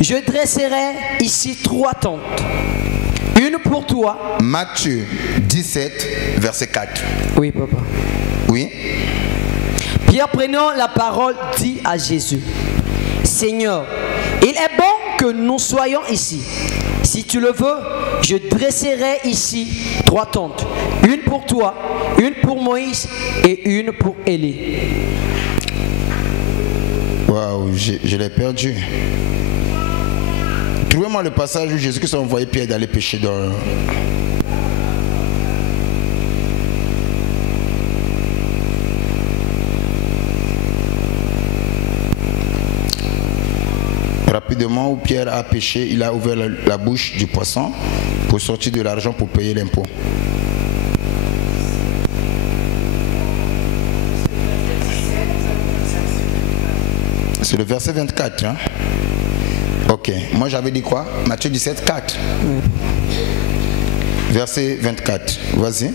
je dresserai ici 3 tentes. Une pour toi. Matthieu 17, verset 4. Oui, papa. Oui. Pierre, prenant la parole, dit à Jésus: Seigneur, il est bon que nous soyons ici. Si tu le veux, je dresserai ici 3 tentes. Une pour toi, une pour Moïse et une pour Élie. Waouh, je l'ai perdu. Trouvez-moi le passage où Jésus-Christ a envoyé Pierre d'aller pêcher dans... Rapidement, où Pierre a pêché, il a ouvert la bouche du poisson pour sortir de l'argent pour payer l'impôt. C'est le verset 24. Hein? Ok. Moi j'avais dit quoi? Matthieu 17, 4. Verset 24. Vas-y.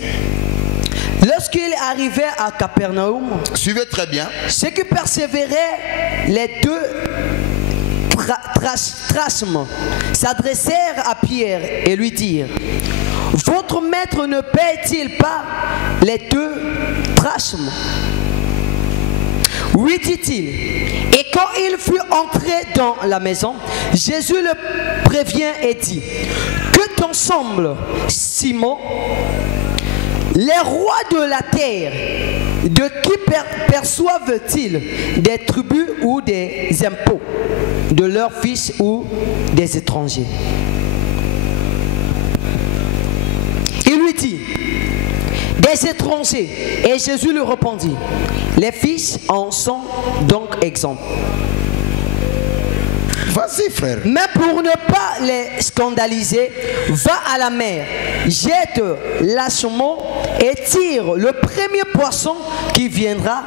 Lorsqu'il arrivait à Capernaum, suivez très bien. Ceux qui persévéraient, les 2 trachmes, s'adressèrent à Pierre et lui dirent: Votre maître ne paie-t-il pas les 2 drachmes? Oui, dit-il. Et quand il fut entré dans la maison, Jésus le prévient et dit: Que t'en semble, Simon? Les rois de la terre, de qui perçoivent-ils des tributs ou des impôts? De leurs fils ou des étrangers? Il lui dit: Des étrangers. Et Jésus lui répondit: Les fils en sont donc exempts. Vas-y, frère. Mais pour ne pas les scandaliser, va à la mer, jette l'achemin et tire le premier poisson qui viendra.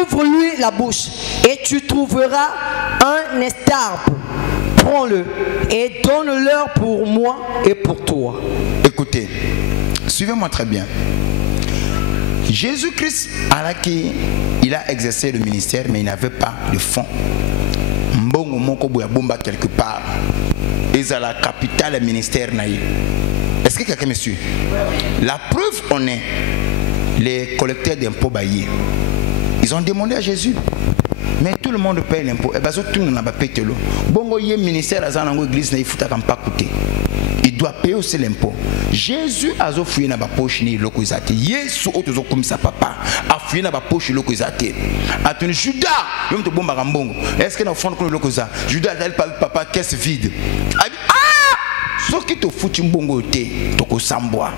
Ouvre-lui la bouche et tu trouveras un estarpe. Prends-le et donne-leur pour moi et pour toi. Écoutez, suivez-moi très bien. Jésus-Christ, il a exercé le ministère, mais il n'avait pas de fonds. Mbongo moko boya bomba quelque part. Et à la capitale ministère naïe. Est-ce que quelqu'un me suit? La preuve on est les collecteurs d'impôts baillés. Ils ont demandé à Jésus. Mais tout le monde paye l'impôt. Et bien tout le monde n'a pas payé l'eau. Bongo yé ministère à Zanango église n'a pas pas coûté. Il doit payer aussi l'impôt. Jésus a fouillé dans la poche ni loko izate. Yesu otozo comme ça papa a fouillé dans la poche loko izate. A tenu Judas même to bomba gambongo. Est-ce que dans fond ko loko za Judas a dit papa caisse vide. Ah ce qui te fout un bongo te, toko samboa.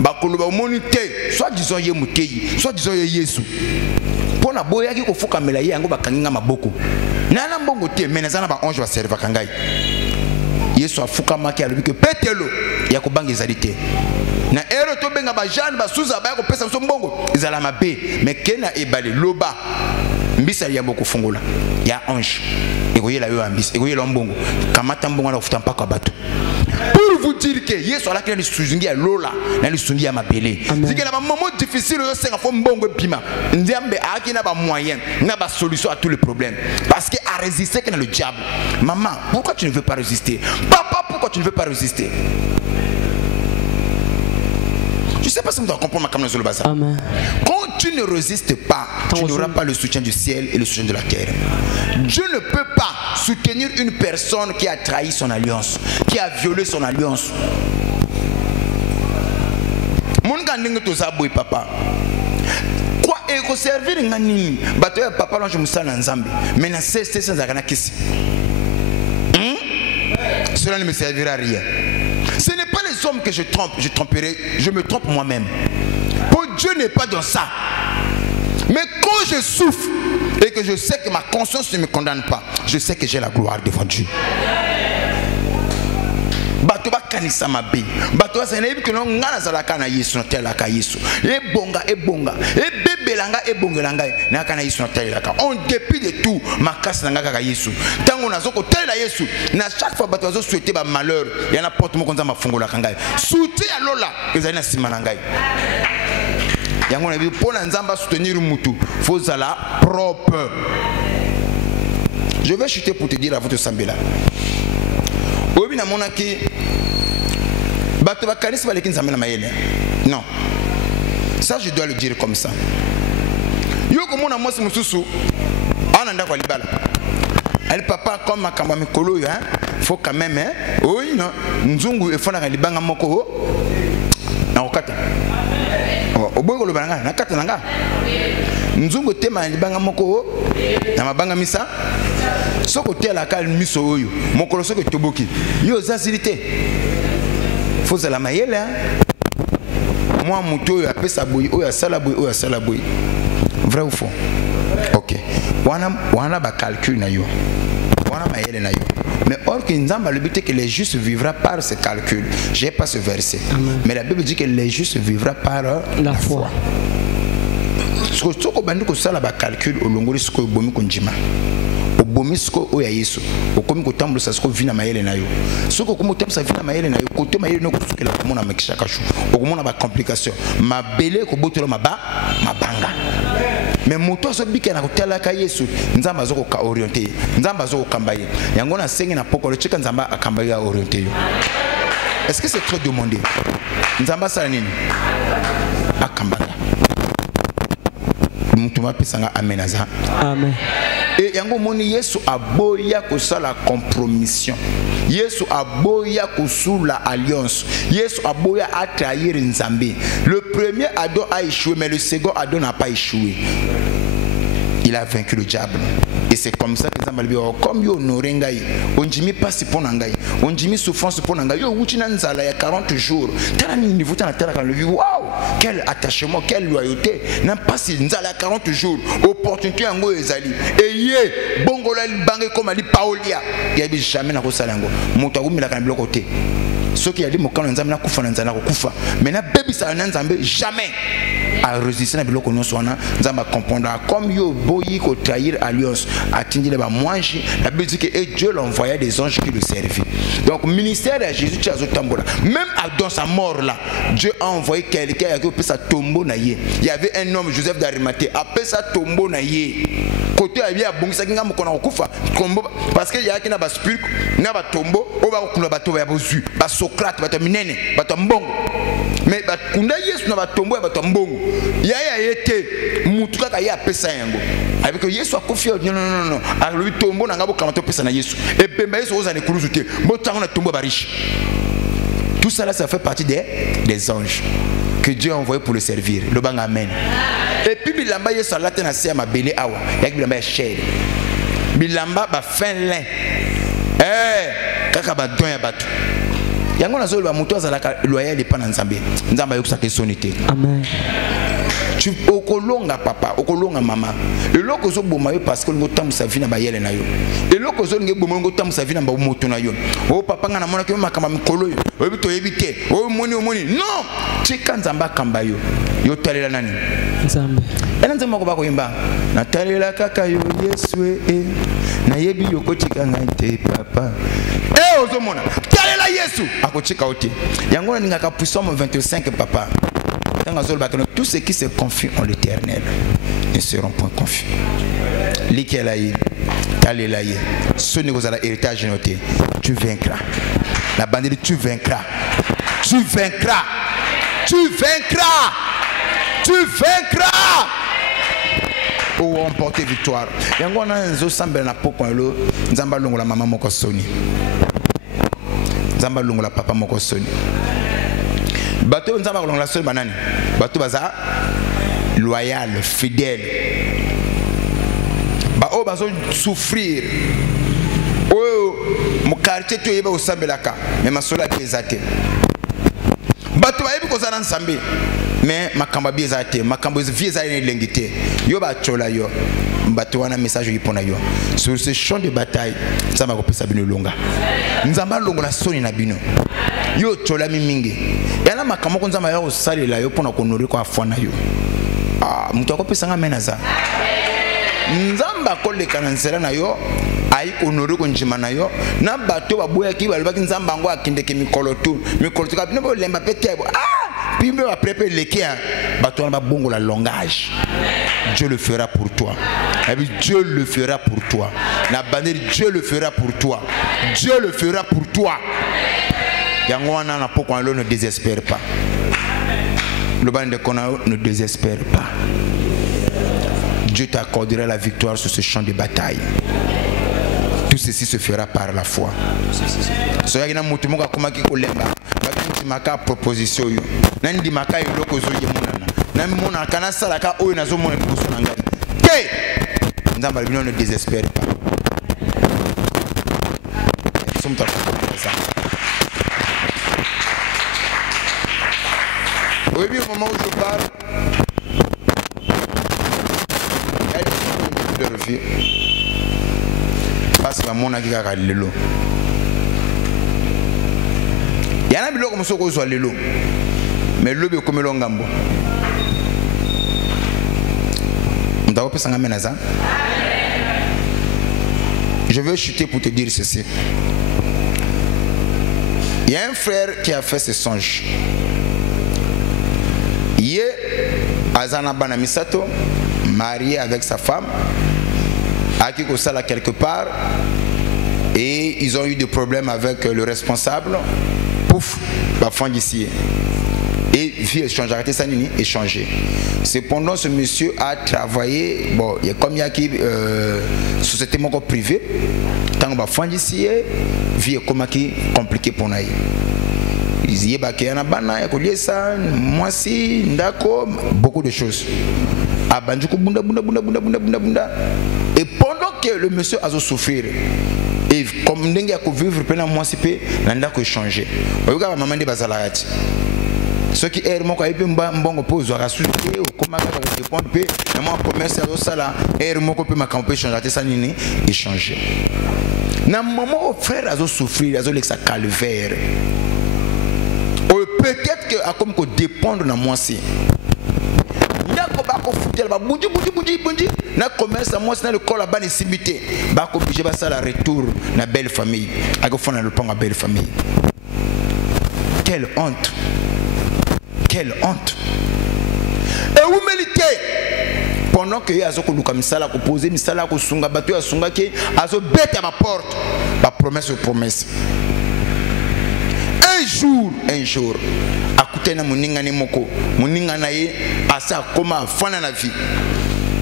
Bakoloba moni te, soit disons ye mutei, soit disons ye Yesu. Pona boya ki ko fuka melaye yango bakanginga maboko. Nana mbongo te, menazana ba ange va servir kangai. Yesu afuka maki alobi que petelo ya ko banga ezalité. Na ero to benga ba Jeanne ba suza ba ko pesa so mbongo ezala mabe, mais kena ebale loba. Mbisa ya boko fungola ya ange ekoyela yo ambisi ekoyela mbongo kamata mbongo na kufuta mpaka bato pour vous dire que Yesu ala kena lisuzingi ya lola na lisuzingi ya mabele zikela ba moment difficile yo senga fo mbongo pima nzambe akina ba moyen na ba solution à tous les problèmes parce que à résister que le diable. Maman, pourquoi tu ne veux pas résister? Papa, pourquoi tu ne veux pas résister? Je ne sais pas si vous comprenez ma caméra sur le bazar. Amen. Quand tu ne résistes pas, tu n'auras pas le soutien du ciel et le soutien de la terre. Dieu ne peut pas soutenir une personne qui a trahi son alliance, qui a violé son alliance. Mon gars, papa. Quoi est servir ngani? Bato ya papa là je me sens nzambe. Mais na c'est sans akana kisi. Cela ne me servira à rien. Ce n'est pas les hommes que je trompe, je tromperai, je me trompe moi-même. Pour Dieu n'est pas dans ça. Mais quand je souffre et que je sais que ma conscience ne me condamne pas, je sais que j'ai la gloire devant Dieu. Bato ba kanisa mabe bato ba sene que non ngana zalaka na Yesu na tela ka Yesu ebonga ebebelanga ebongelanga na kana Yesu na tela ka on dépit de tout makasi na ngaka ka Yesu tango nazoko tela Yesu na chaque fois bato zo souhaiter ba malheur ya na porte mo konza mafungola kangai souti ya lola ezali na sima na ngai yango na bi pona nzamba soutenir mutu faut zala propre. Je vais chuter pour te dire à votre sambela. Obi na monaki bato ba kanisa ba lekin zamela mayele. Non. Ça je dois le dire comme ça. Yo ko mona mosi mususu ana nda kwa libala. Elle papa comme makamba mikolo yo hein, faut quand même hein. Oui non, nzungu efona ka libanga moko na okata. Obongo lobanga na kata nanga. Nzungu tema libanga moko na mabanga misa. Soko tela kal miso oyo mokolo soko toboki yo zazilité faut la mayele moi muto yo apesa boyi oyo asala boyi vrai ou faux? OK wana ba calcul na yo wana mayele na yo mais or que nzamba le but est que les justes vivra par ce calcul. J'ai pas ce verset. Amen. Mais la Bible dit que les justes vivra par la foi. Soko bandi ko sala ba calcul olongoli soko bomi konjima obomisko oya Yesu okomi kotambulo sasiko vina mayele na yo soko komo tamsa vina mayele na yo kote mayele no kusukela komona makishaka shu okomona ba complication mabele ko botolo mabanga mais moto so bika na kotala ka Yesu nzamba azoko ka orienter nzamba azoko kambaye yango na sengi na pokolo chika nzamba akambaye ya orienter yo. Est-ce que c'est trop demandé? Nzamba sala nini akambanga mutuma pesanga amenaza amen. Et yango moni Yesu aboya kosala compromission. Yesu aboya kosula alliance. Yesu aboya a trahir Nzambe. Le premier Adam a échoué mais le second Adam n'a pas échoué. Il a vaincu le diable. Et c'est comme ça que Nzambe comme yo norengai, on jimi passe pour nangai, on jimi souffrance pour nangai. Yo wuchina nzala ya 40 jours. Tala ni niveau tana tala kan le vie. Waouh! Quel attachement, quelle loyauté. N'a pas si nzala ya 40 jours. Opportunité yango ezali. Et ye bongola bangé comme ali Paolia. Ya bi jamais na ko salango. Moto agumila kan bloc côté. Ce qui a dit mokano nzambe na kufa na nzala ko kufa. Mais na baby sa na nzambe jamais à résister na biloko nyonso wana nzamba comprendre comme yo boyi ko trahir alliance atindile ba mwanji la Bible dit que Dieu l'envoya des anges qui le servaient. Donc ministère de Jésus tu azotambola même dans sa mort là Dieu a envoyé quelqu'un qui a sa tombeau na ye. Il y avait un homme Joseph d'Arimathée appelé sa tombeau na ye côté ya bongisa kinga mokona okufa tombeau parce que ya kina ba spirit na ba tombeau o ba kula ba to ya bozu ba Socrate ba minene ba mbongo mais ba kunda Yesu na ba tombeau ba mbongo ya yete mutu kaka ya pesa yango avec que Yesu akufi non a lui tombeau na ngabo kamato pesa na Yesu et pemba Yesu oza ne kuluzuté botango na tombeau ba riche. Tout ça là ça fait partie des anges que Dieu a envoyé pour le servir. Le bang amen. Et puis bilamba Yesu la tena se ma bele awa yak bilamba cher bilamba ba fin lin kaka ba don ya bato yango na zolo ba muto azalaka loyal et pas na nzambe nzamba yokusa kesonité Amen. tu okolonga papa okolonga mama le loko zo boma yo parce que ngo tamusa vie na bayele na yo le loko zo nge boma ngo tamusa vie na ba moto na yo o papa nga na mona ke makamba mikolo yo o bito yebite o moni non tika nzamba kamba yo yo talela nani Nzambe. ena nzamba ko bakoyimba na talela kaka yo Yesu na yebi yo kotika ngante papa ozo mona talela Yesu akotika ote yango ninga ka Psaume 25 papa. Tous ceux qui se confient en l'Éternel ne seront point confus. Likelaï, Talelaï, ce n'est pas l'héritage noté. Tu vaincras. La bandit, tu vaincras. Tu vaincras. Tu vaincras. Tu vaincras. Pour remporter victoire. Yango na nzo sambela na poko lo, nzamba longo la maman moko soni. Nzamba longo la papa moko soni. Bateau nzamba longo la seule banane. Bateau baza loyal, fidèle. Ba o bazo souffrir. Oh, mon quartier tu yeba osambelaka, mais ma sola bizate. Bateau yebi ko zana nsambe. Mais makamba bizate, makambo vieza ine lengite. Yo ba chola yo. Bateau wana message yipona yo. Sur ce champ de bataille, nzamba ko pesa bino longa. Nzamba longo la soni na bino. Yo chola mingi. Yana makambo ko nzamba yo salela yo pona ko nori ko afwana yo. Ah, mutu ko pesa nga menaza. Nzamba ko le kanansela na yo. Ai honore ko njima na yo. Na bato baboya ki balobaki nzamba ngo akinde ke mikolo tu ka bino bo lemba petebo. Ah, pimbe va préparer lekia. Bato na bongo la langage. Dieu le fera pour toi. Dieu le fera pour toi. La bannière, Dieu le fera pour toi. Dieu le fera pour toi. Yangwana na poko ne désespère pas. Le ban de Kona ne désespère pas. Dieu t'accordera la victoire sur ce champ de bataille. Tout ceci se fera par la foi. So yagina mutu moka komaki kolemba. Bakati maka proposition yo. Nandi maka eloko zo yemunana. Na mona kana sala ka oyo nazo mona liboso na ngai. Ke nzamba bino ne désespère pas. Somme ta ça. Oui, au moment où je parle, elle est de refus. Parce que mon aki kaka lelo. Yana biloko mosoko zo lelo. Mais lobe comme longambo. Ndako pesa ngamena za. Je veux chuter pour te dire ceci. Il y a un frère qui a fait ce songe. Yé azana bana misato, marié avec sa femme, aki kosala quelque part, et ils ont eu des problèmes avec le responsable. Pouf, la fin d'ici. Et vie échange, arrêtez ça nini, échanger. Cependant, ce monsieur a travaillé, bon, comme il y a qui société mon privée, tant que la fin d'ici, vie est comme qui compliqué pour nous. Ils y a moi si, ndako, beaucoup de choses. Et pendant que le monsieur a souffert, et comme il a vivre pendant moi si peu, l'andako est changé. Regarde maman de Bazalarati. Ce qui est mon cahier mbongo pose à soutenir ou comment répondre peu, mais moi commerce à sala et mon copie ma campagne changer ça nini échanger. Na moment au frère a souffrir, a l'exa calvaire. Peut-être que à comme que dépendre de moi si. Ndako bako foutel ba bundi na commerce à moi c'est le col à bani simité. Bako obligé ba ça la retour na belle famille. Ako fona le pont à belle famille. Quelle honte. Quelle honte. Et humilité. Pendant que yazo ko luka misala ko poser misala ko sunga batu ya sunga ke azo bête à ma porte. Ba promesse ou promesse. Un jour, à côté de moninga ni moko, moninga na ye asa koma fana na vie.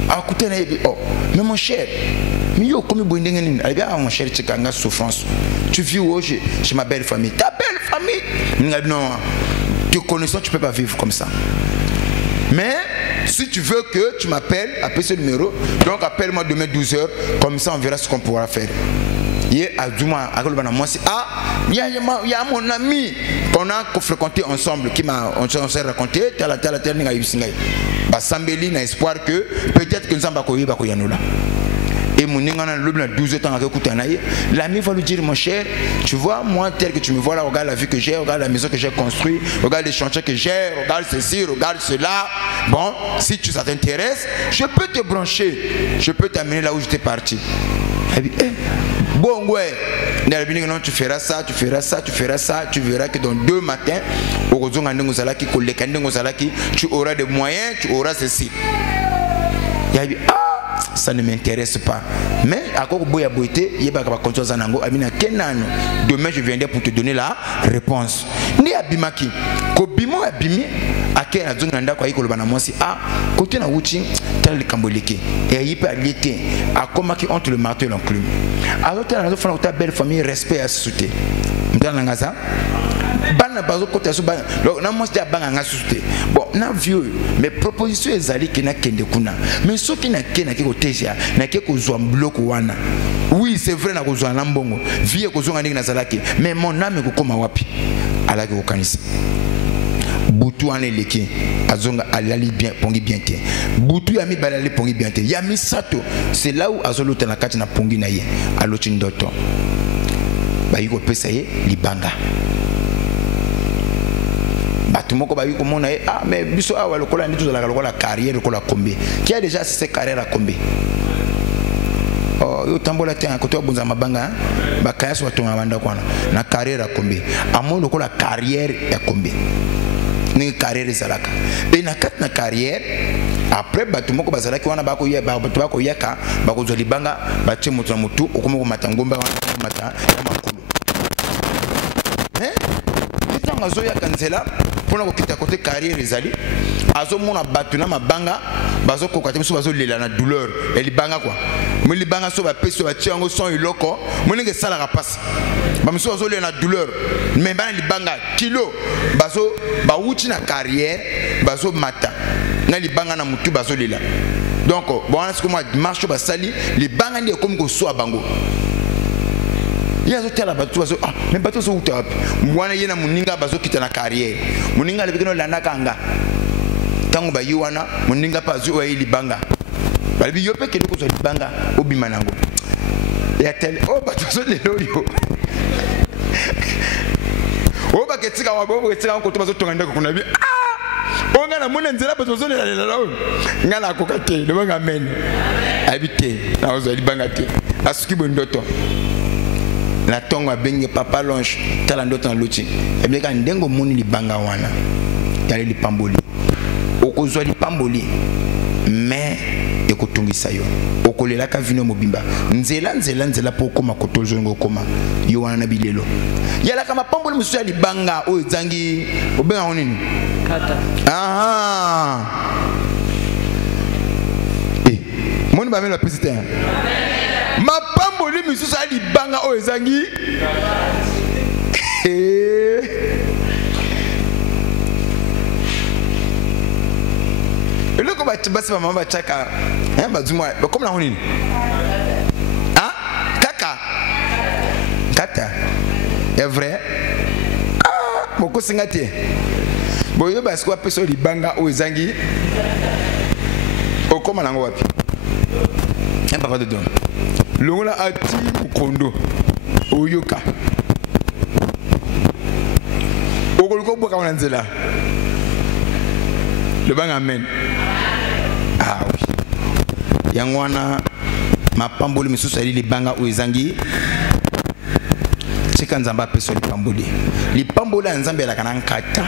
À côté na ye oh, mais mon cher, mais yo comme bondinga ni, ah mon cher tu kanga souffrance. Tu vis où chez ma belle famille. Ta belle famille. Non, te connaissant tu peux pas vivre comme ça. Mais si tu veux que tu m'appelles, appelle ce numéro, donc appelle-moi demain 12h, comme ça on verra ce qu'on pourra faire. Ye Azuma, il y a mon ami qu'on a fréquenté ensemble, on s'est raconté, bah Sambeli n'a espoir que peut-être que nous avons bakoyi bakoyanola. Et mon ingana le 12 ans avec Koutanaï, l'ami va lui dire mon cher, tu vois moi tel que tu me vois là, regarde la vie que j'ai, regarde la maison que j'ai construite, regarde les chantiers que j'ai, regarde ceci, regarde cela. Bon, si ça t'intéresse, je peux te brancher, je peux t'amener là où j'étais parti. Elle dit, bon ouais, tu feras ça, tu feras ça, tu feras ça, tu verras que dans 2 matins, tu auras des moyens, tu auras ceci. Il dit, ça ne m'intéresse pas. Mais à quoi boya boité, demain je viendrai pour te donner la réponse. Ni abimaki, ko bimo abimi, ake na zone nda kwa iko lobana mwasi côté na wuti tel le kamboleke et yipe aliete akomaki entre le marteau et l'enclume. Alors tu as une belle famille, respect et associé. M'dana ngaza bana bazo côté so bana na mwasi ya banga ngasuté. Bon na vieux mais proposition ezali kena kende kuna. Mais so kina kena ke kotesia na ke kozwa bloco wana. Oui, c'est vrai na kozwa na mbongo. Vie kozonga ndenge na zalaki, mais mon âme ko koma wapi? Alaki ko kanisa. Boutou en eleki azonga alali bien pongi bien te. Boutou yami balali pongi bien te. Yami sato, c'est là où azoluta na kati na pongi na ye. Aloti ndoto. Ba yiko pesa ye libanga. Batumoko ba yiko mona ye mais biso awa lokola ndi tozala lokola carrière lokola kombe. Qui a déjà cette carrière à kombe? Yo tambola te côté bonza mabanga ba kaya so tonga banda kwana na carrière à kombe. Amo lokola carrière ya kombe. Ni carrière ezalaka et na kat na carrière après batu moko bazalaki wana bako yaka bako zo libanga batie moto na motu okoma ko matangomba wana mata ya makulu bitanga zo ya kanzela pona ko kita côté carrière ezali azo mona batu na mabanga bazo kokate biso bazo lela na douleur et libanga quoi mo libanga so ba peso ba tiango son iloko mo ninge sala rapasi ba miso bazo lela na douleur mais bana libanga kilo bazo ba wuti na carrière bazo mata na libanga na mutu bazo lela donc bon est-ce que moi marche ba sali libanga ndi comme ko so abango il y a d'autres là-bas, mais bateau sont où moi yena muninga bazo kita na carrière muninga le bikino lana kanga tango ba yiwana muninga pa zo wa libanga bali yope ke ko zo libanga obima nango ya tel bateau so le yo ba ketika wa bobo ketika ko to bazo tonga ndako kuna bi onga na mona nzela bateau so le la ngala ko kate le banga men habité na zo libanga te asuki bondoto la tongue a baigné papa longe talando dans l'outil et bien quand dengo moni libanga wana yali lipamboli okozwa lipamboli mais ekotungisa yo okolela ka vino mobimba nzela po koma kotozo ngo koma yo wana na bilelo yala kama pamboli musu ya libanga o zangi obenga onini kata moni ba melo pesite ma pamboli misusu ali banga o ezangi eloko basi mama bachaka bazuma comme na nini kata est vrai boko singati boyo basi kwa peso libanga o ezangi okoma nango wapi papa de don longola ati mukondo oyoka okoliko boka wanzela le banga amen oui yangwana mapamboli misusu ali libanga oezangi tika nzamba peso lipamboli nzambe la kana nkata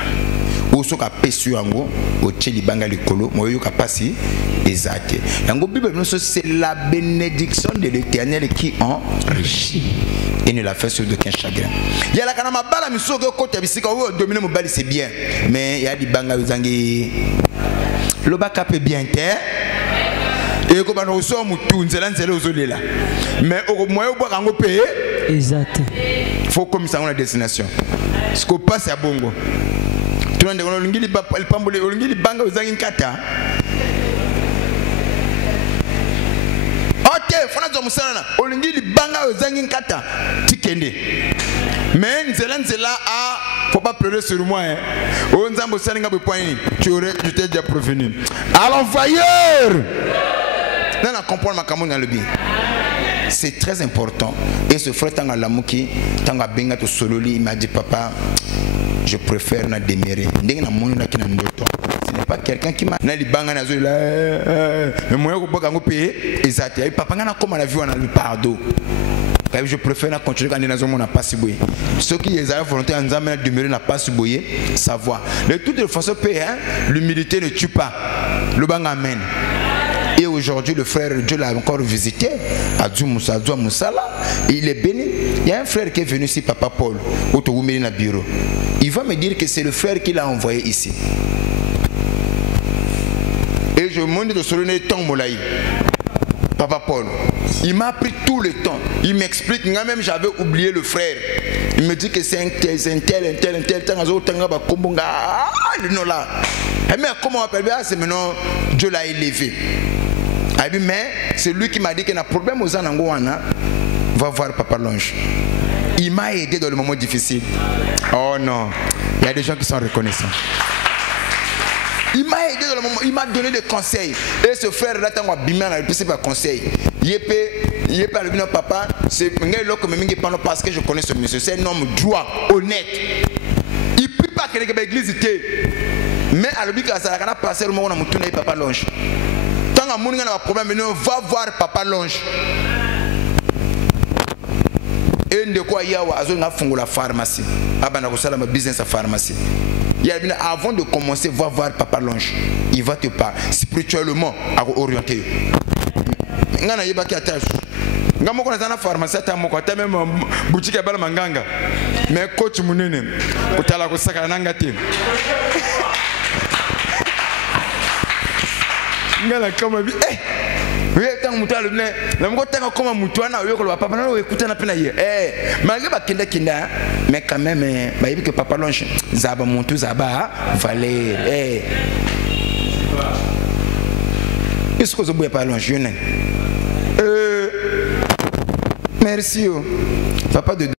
osoka peso yango otie libanga likolo moyoka pasi ezate yango bible nous c'est la bénédiction de l'Éternel qui enrichit et ne la fait sur aucun chagrin. Il y a la kana mabala misoko côté bisika o dominer mobali c'est bien mais il y a libanga ezangi lobaka pe bien terre et ko bana oso mutu nzela ozolela mais au moyo bwa ngo pe exact faut comme ça on a destination ce qu'on passe à bongo tout le monde ngili pambole ngili banga uzangi nkata te fona zo musana olingi libanga ozangi nkata tikende mais nzela a faut pas pleurer sur moi hein o nzambo salinga be point tu t'es déjà prévenu à l'envoyeur na comprendre makambo na lobi. C'est très important. Et ce frère Tanga Lamouki, Tanga Benga to Sololi, il m'a dit papa, je préfère na demeurer. Ce n'est pas quelqu'un qui m'a dit banga na zo là. Mais moi je peux payer exact. Et papa ngana comme la vie on a le pardon. Je préfère na continuer quand na zo mon na pas si boyer. Ceux qui les avaient volonté en zamena demeurer na pas si boyer, savoir. De toute façon payer hein, l'humilité ne tue pas. Le banga amen. Et aujourd'hui, le frère, Dieu l'a encore visité à Moussala. Il est béni. Il y a un frère qui est venu ici, Papa Paul, au Togoumérina bureau. Il va me dire que c'est le frère qui l'a envoyé ici. Et je me dis de se donner temps, Moulaï. Papa Paul, il m'a pris tout le temps. Il m'explique, moi-même j'avais oublié le frère. Il me dit que c'est un tel. Mais comment on appelle ça? C'est maintenant Dieu l'a élevé. Mais c'est lui qui m'a dit qu'il y a un problème aux Anangoana. Va voir Papa Longe. Il m'a aidé dans le moment difficile. Oh non, il y a des gens qui sont reconnaissants. Il m'a aidé dans le moment, il m'a donné des conseils. Et ce frère là, tant qu'il m'a donné des conseils. Il est pas le bien papa, c'est parce que je connais ce monsieur. C'est un homme droit, honnête. Il ne peut pas que l'église était. Mais à l'objet que ça a passé le moment où on a tourné Papa Longe. Tant qu'on a un problème, va voir Papa Longe. Et de quoi il y a la pharmacie. Un business à pharmacie. Avant de commencer, va voir Papa Longe. Il va te parler spirituellement à orienter. Il y a des gens nga moko na tana pharmacie ta moko ta même boutique bala manganga mais coach munene kutala ko saka nanga te ngala kama bi oui tant mutalo ne na moko tanga koma mutwana yo ko papa na écouter na pena ye malgré ba kinda mais quand même ba yibi que Papa Longe zaba muntu zaba valer est-ce que vous avez pas Longe merci papa de